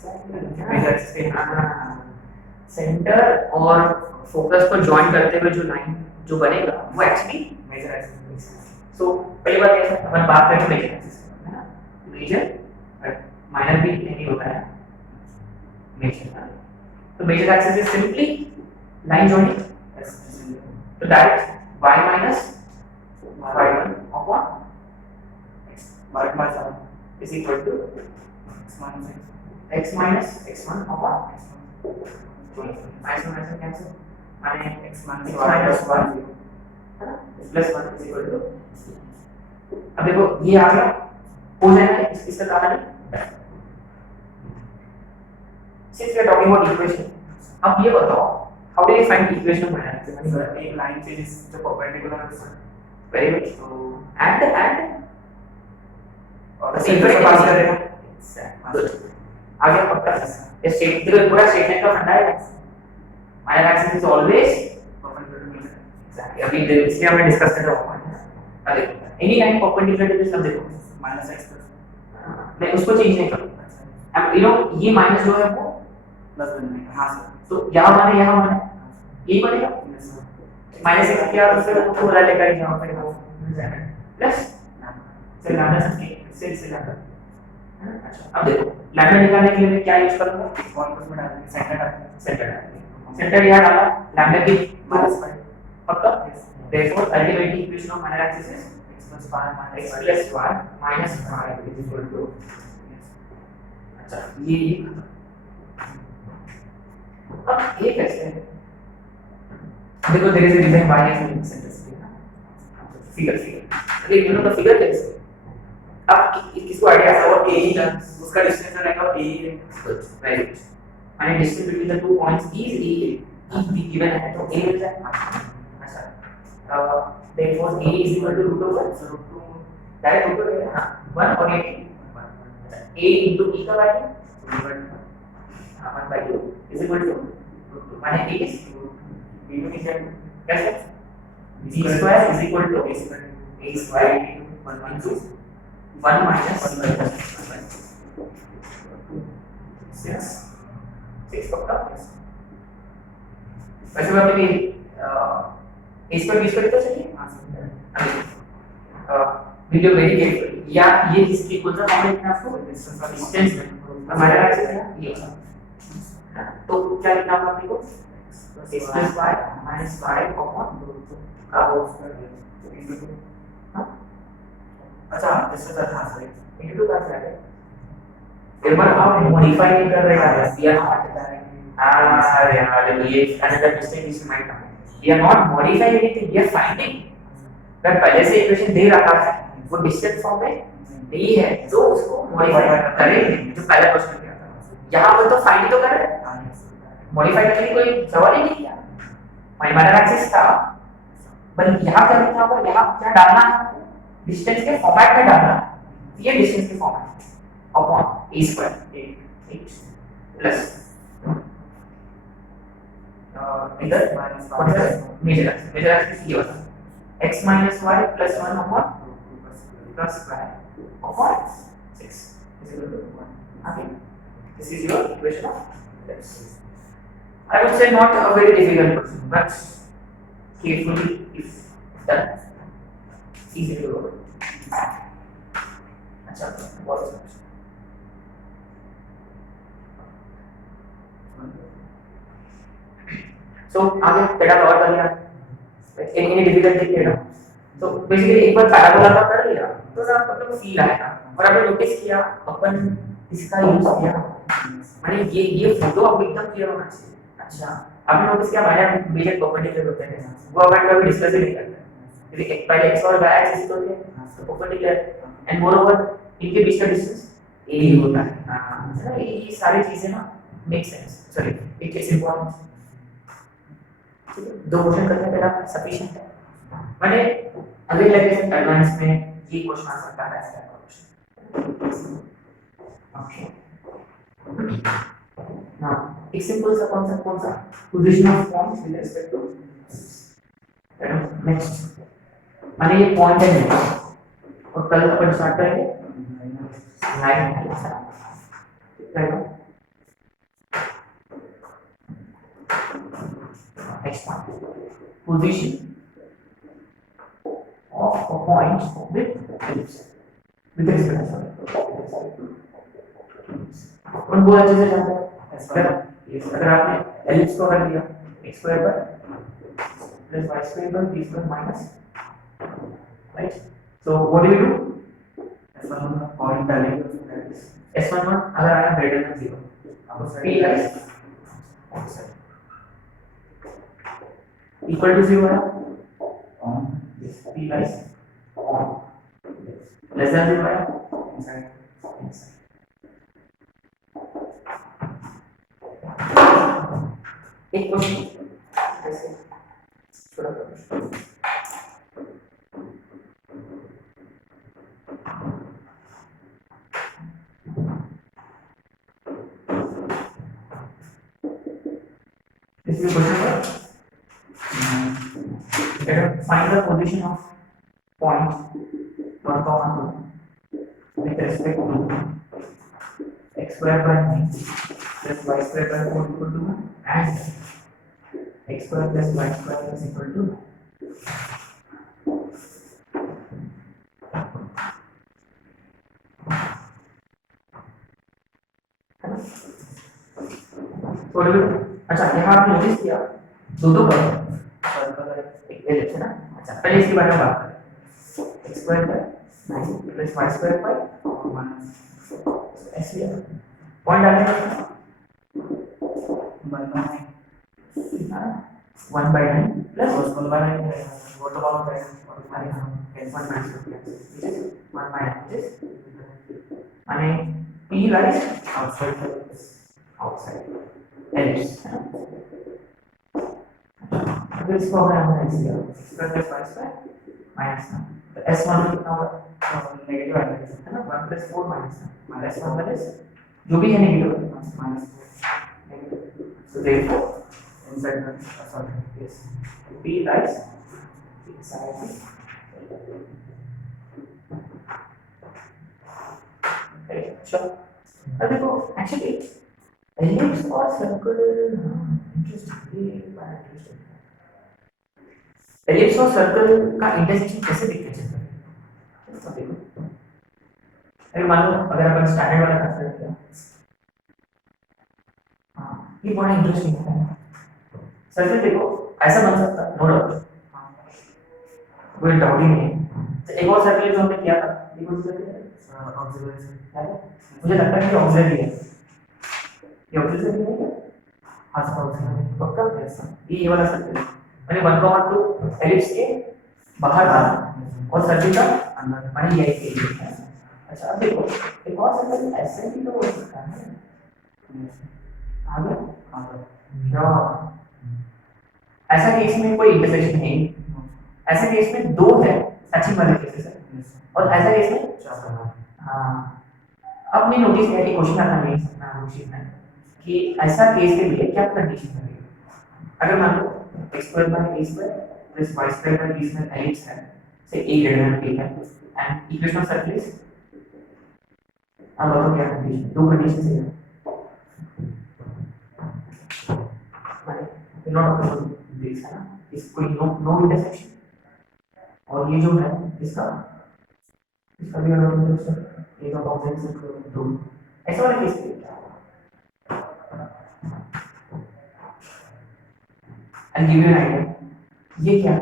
exactly major axis के हां सेंटर और फोकस को जॉइन करते हुए जो लाइन जो बनेगा वो एक्चुअली मेजर एक्सिस सो पहली बात ये है अपन बात करें मेजर एक्सिस है ना मेजर माइनर भी नहीं होता है मेजर तो major axis is simply line joining तो direct y minus y1 upon x y plus 1 is equal to x minus x1 upon x1 minus minus cancel माने x minus y plus 1 है ना plus 1 is equal to अब देखो ये आ गया हो जाएगा इसका कारण है since we are talking about equation अब ये बताओ how do you find equation of minor axis sir एक line से जिससे perpendicular है very good so and और सेंटर से पास करेगा good आ गया पक्का ये स्टेट देखो पूरा स्टेटमेंट का फंडा है minor axis is always perpendicular to major exactly अभी इसलिए हमने डिस्कस कर रहा हूं अब देखो any line perpendicular to this अब देखो -x मैं उसको चेंज नहीं करूंगा अब यू नो ये माइनस जो है वो प्लस बनेगा हां सर तो यहां माने यही बनेगा माइनस x क्या उससे वो वाला लेकर यहां पे वो प्लस से लैम्डा से लैम्डा अच्छा अब देखो लैम्डा निकालने के लिए क्या यूज करूंगा कौन में डालेंगे सेंटर यहां डाला लैम्डा की -5 पक्का therefore ultimately equation of minor axis is x plus y minus 5 is equal to अच्छा ये अब ये कैसे है देखो there is a reason why I am centre figure अरे यू नो द फिगर कैसे अब किसको आईडिया है और ए ही उसका डिस्टेंस रहेगा ए वेरी गुड माने distance between the two points is a भी गिवन है तो ए मिल जाए अच्छा therefore a is equal to root over so root 2 direct route over हां 1 और 8 a into e का वैल्यू 1/2 is equal to माने a is कैसे b square is equal to a square into 1 minus 6 पक्का वैसे बात भी a square b square तो चाहिए वीडियो वेरी केयरफुली या ये हिस्ट्री कौन सा फॉर्म लिखना है आपको डिस्टेंस में हमारा एक्सेस है ये वाला तो क्या लिखना होगा आपको x plus y minus y upon का होल स्क्वायर हां अच्छा इससे तरह से इनटू का क्या है एक बार आप मॉडिफाई नहीं कर रहे हैं वी आर नॉट अरे यार ये another mistake is my come we are not modifying anything we are finding मैं पहले से इक्वेशन दे रखा है वो डिस्टेंस फॉर्म में नहीं है तो उसको मॉडिफाई करें जो पहला क्वेश्चन किया था यहां पर तो फाइंड तो कर मॉडिफाई करने की कोई सवाल ही नहीं किया हमारा एक्सिस था पर यहां क्या लिखना होगा यहां क्या डालना है डिस्टेंस के फॉर्मेट में डालना ये डिस्टेंस के format upon a square 8 plus इधर मेजर एक्सिस ये होता है x minus y plus 1 upon plus y upon 6 is equal to 1. Okay. This is your equation of this. I would say not a very difficult question, but carefully if done, easy to do. अच्छा, what is next? So आगे तेरा और कर लिया any difficult thing है ना तो basically एक बार पैराबोला का कर लिया तो ना मतलब फील आएगा और आपने नोटिस किया अपन इसका यूज किया माने ये फोटो आपको एकदम क्लियर होना चाहिए अच्छा आपने नोटिस किया मैंने मेजर परपेंडिकुलर होते हैं वो अपन कभी डिस्कस ही नहीं करते क्योंकि एक पहले x और y एक्सिस होते हैं तो परपेंडिकुलर एंड मोरओवर इनके बीच का डिस्टेंस a ही होता है हां ये सारी चीजें ना make sense sorry it is important दो क्वेश्चन करने पे आप सफिशिएंट है मैंने अगले लेक्चर एडवांस में ये क्वेश्चन आ सकता है ऐसा क्वेश्चन ओके नाउ एक सिंपल सा कॉन्सेप्ट कौन सा position of points with respect to next माने ये पॉइंट है और कल अपन स्टार्ट करेंगे line right next one position of a point with ellipse with respect उन दो अच्छे से जानते हैं अगर आपने ellipse को कर दिया x square पर plus y square पर b square minus right so what do you do s11 point डालेंगे s11 अगर आया greater than 0 p lies equal to 0 है on this p lies on less than 0 है inside एक question ऐसे छोटा क्वेश्चन इसमें क्वेश्चन है find the position of point 1, 2 with respect to x square by 9 plus y square by 4 equal to 1 and x square plus y square is equal to अच्छा यहाँ आपने notice किया दो पर ना अच्छा पहले इसके बारे में बात करें x स्क्वायर पर 9 प्लस y स्क्वायर पर 1 ऐसे पॉइंट डालने का 1/9 प्लस 1/9 वो तो बात है 1/9 माने p lies outside ellipse अगर इसको हमें हमने x लिया x plus y square minus 9 तो S1 कितना होगा नेगेटिव आएगा है ना 1 + 4 माइनस S1 माइनस जो भी है negative minus negative so therefore inside में sorry yes P lies inside चलो अब देखो एक्चुअली एलिप्स और सर्कल इंटरेस्टिंग ये बड़ा इंटरेस्टिंग एलिप्स और सर्कल का इंटरसेक्शन कैसे दिखता है चलो देखो अरे मान लो अगर अपन स्टैंडर्ड वाला करते हैं क्या हाँ ये बड़ा इंटरेस्टिंग है सर्कल देखो ऐसा बन सकता है नो डाउट कोई डाउट ही नहीं है तो एक और सर्कल जो हमने किया था ये कौन सा सर्कल है ऑब्जर्वेशन मुझे लगता है कि ऑक्सिलरी है ये ऑक्सिलरी है क्या आसपास पक्का कैसा ये वाला सर्कल है मैंने 1,2 एलिप्स के बाहर था और सर्कल का अंदर मैंने ये एरिया है अच्छा अब देखो एक और सर्कल ऐसे भी तो हो सकता है आ गया क्या ऐसा केस में कोई इंटरसेक्शन है ही नहीं। ऐसे केस में दो है टचिंग वाले केसेस है और ऐसा केस में हाँ अब मैं नोटिस किया कि क्वेश्चन आता नहीं सकता नोटिस में कि ऐसा केस के लिए क्या कंडीशन है अगर मान लो x² + a² + y² + b² ellipse है से a greater than b है and equation of circle is अब बताओ क्या कंडीशन दो कंडीशन है माने नॉट ऑफ दिस है ना इस कोई नो इंटरसेक्शन और ये जो है इसका भी अलग इंटरसेक्शन एक ऑपोजिट सर्कल दो ऐसा वाला केस क्या I'll give you an idea. ये क्या है?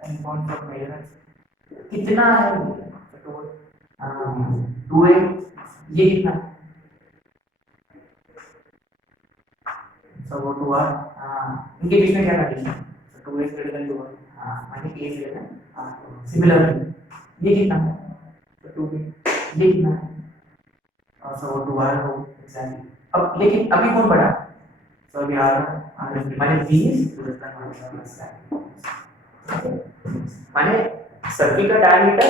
Endpoint of measurement कितना है ये? 2a ये कितना है? so go to r इनके बीच में क्या कंडीशन? 2 is greater than 2 माने a greater than सिमिलर ये कितना है? 2b ये कितना है? so go to r exactly अब लेकिन अभी कौन बड़ा? so we are माने b is माने सर्कल का डायमीटर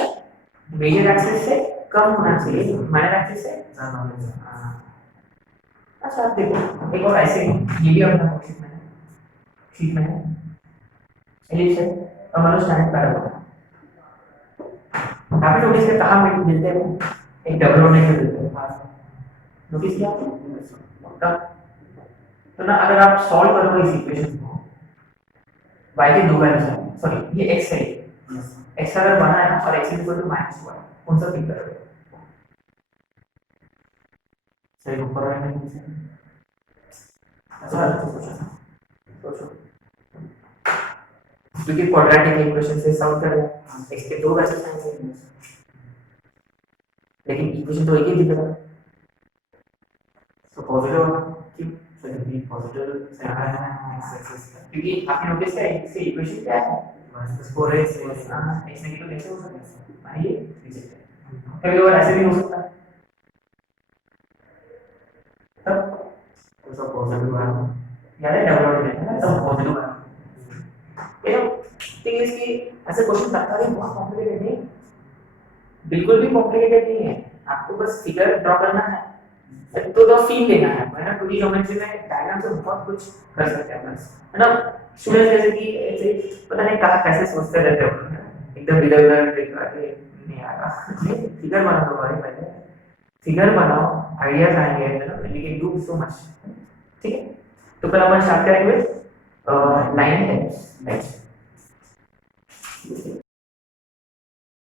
मेजर एक्सिस से कम होना चाहिए माइनर एक्सिस से ज्यादा होना चाहिए अच्छा देखो एक और ऐसे ये भी अपना शीट में है एलिप्स है और मान लो स्टैंडर्ड पैराबोला आपने नोटिस किया कहाँ मिलते हैं वो एक डबल रोड में मिलते हैं नोटिस किया आपने तो ना अगर आप सॉल्व करोगे इस इक्वेशन को y के दो वैल्यूज हैं सॉरी ये x है x अगर बना है और x = -1 कौन सा पिक करोगे सही ऊपर वाले में नीचे अच्छा सोचो क्योंकि क्वाड्रेटिक इक्वेशन से सॉल्व कर रहे हैं x के दो वैल्यूज आएंगे लेकिन इक्वेशन तो एक ही दिखेगा तो पॉजिटिव क्यों सही बी पॉजिटिव सही है x एक्सिस का क्योंकि आपने नोटिस किया x से इक्वेशन क्या है स्कोर है हां x नेगेटिव कैसे हो सकता है मानिए रिजेक्ट है कभी-कभार ऐसे भी हो सकता है तब तो सब पॉजिटिव है याद है डबल डॉट है ना सब पॉजिटिव है ये थिंग इज कि ऐसे क्वेश्चन लगता है बहुत कॉम्प्लिकेटेड नहीं बिल्कुल भी कॉम्प्लिकेटेड नहीं है आपको बस फिगर ड्रॉ करना है तो द फील लेना है ना 2D ज्योमेट्री में डायग्राम से बहुत कुछ कर सकते हैं बस है ना स्टूडेंट जैसे कि ऐसे पता नहीं कहाँ कैसे सोचते रहते हो एकदम इधर-उधर देख रहे नहीं आ रहा फिगर बना दो भाई पहले फिगर बनाओ आइडियाज आएंगे ना you can do so much ठीक है तो पहले अपन स्टार्ट करेंगे लाइन है नेक्स्ट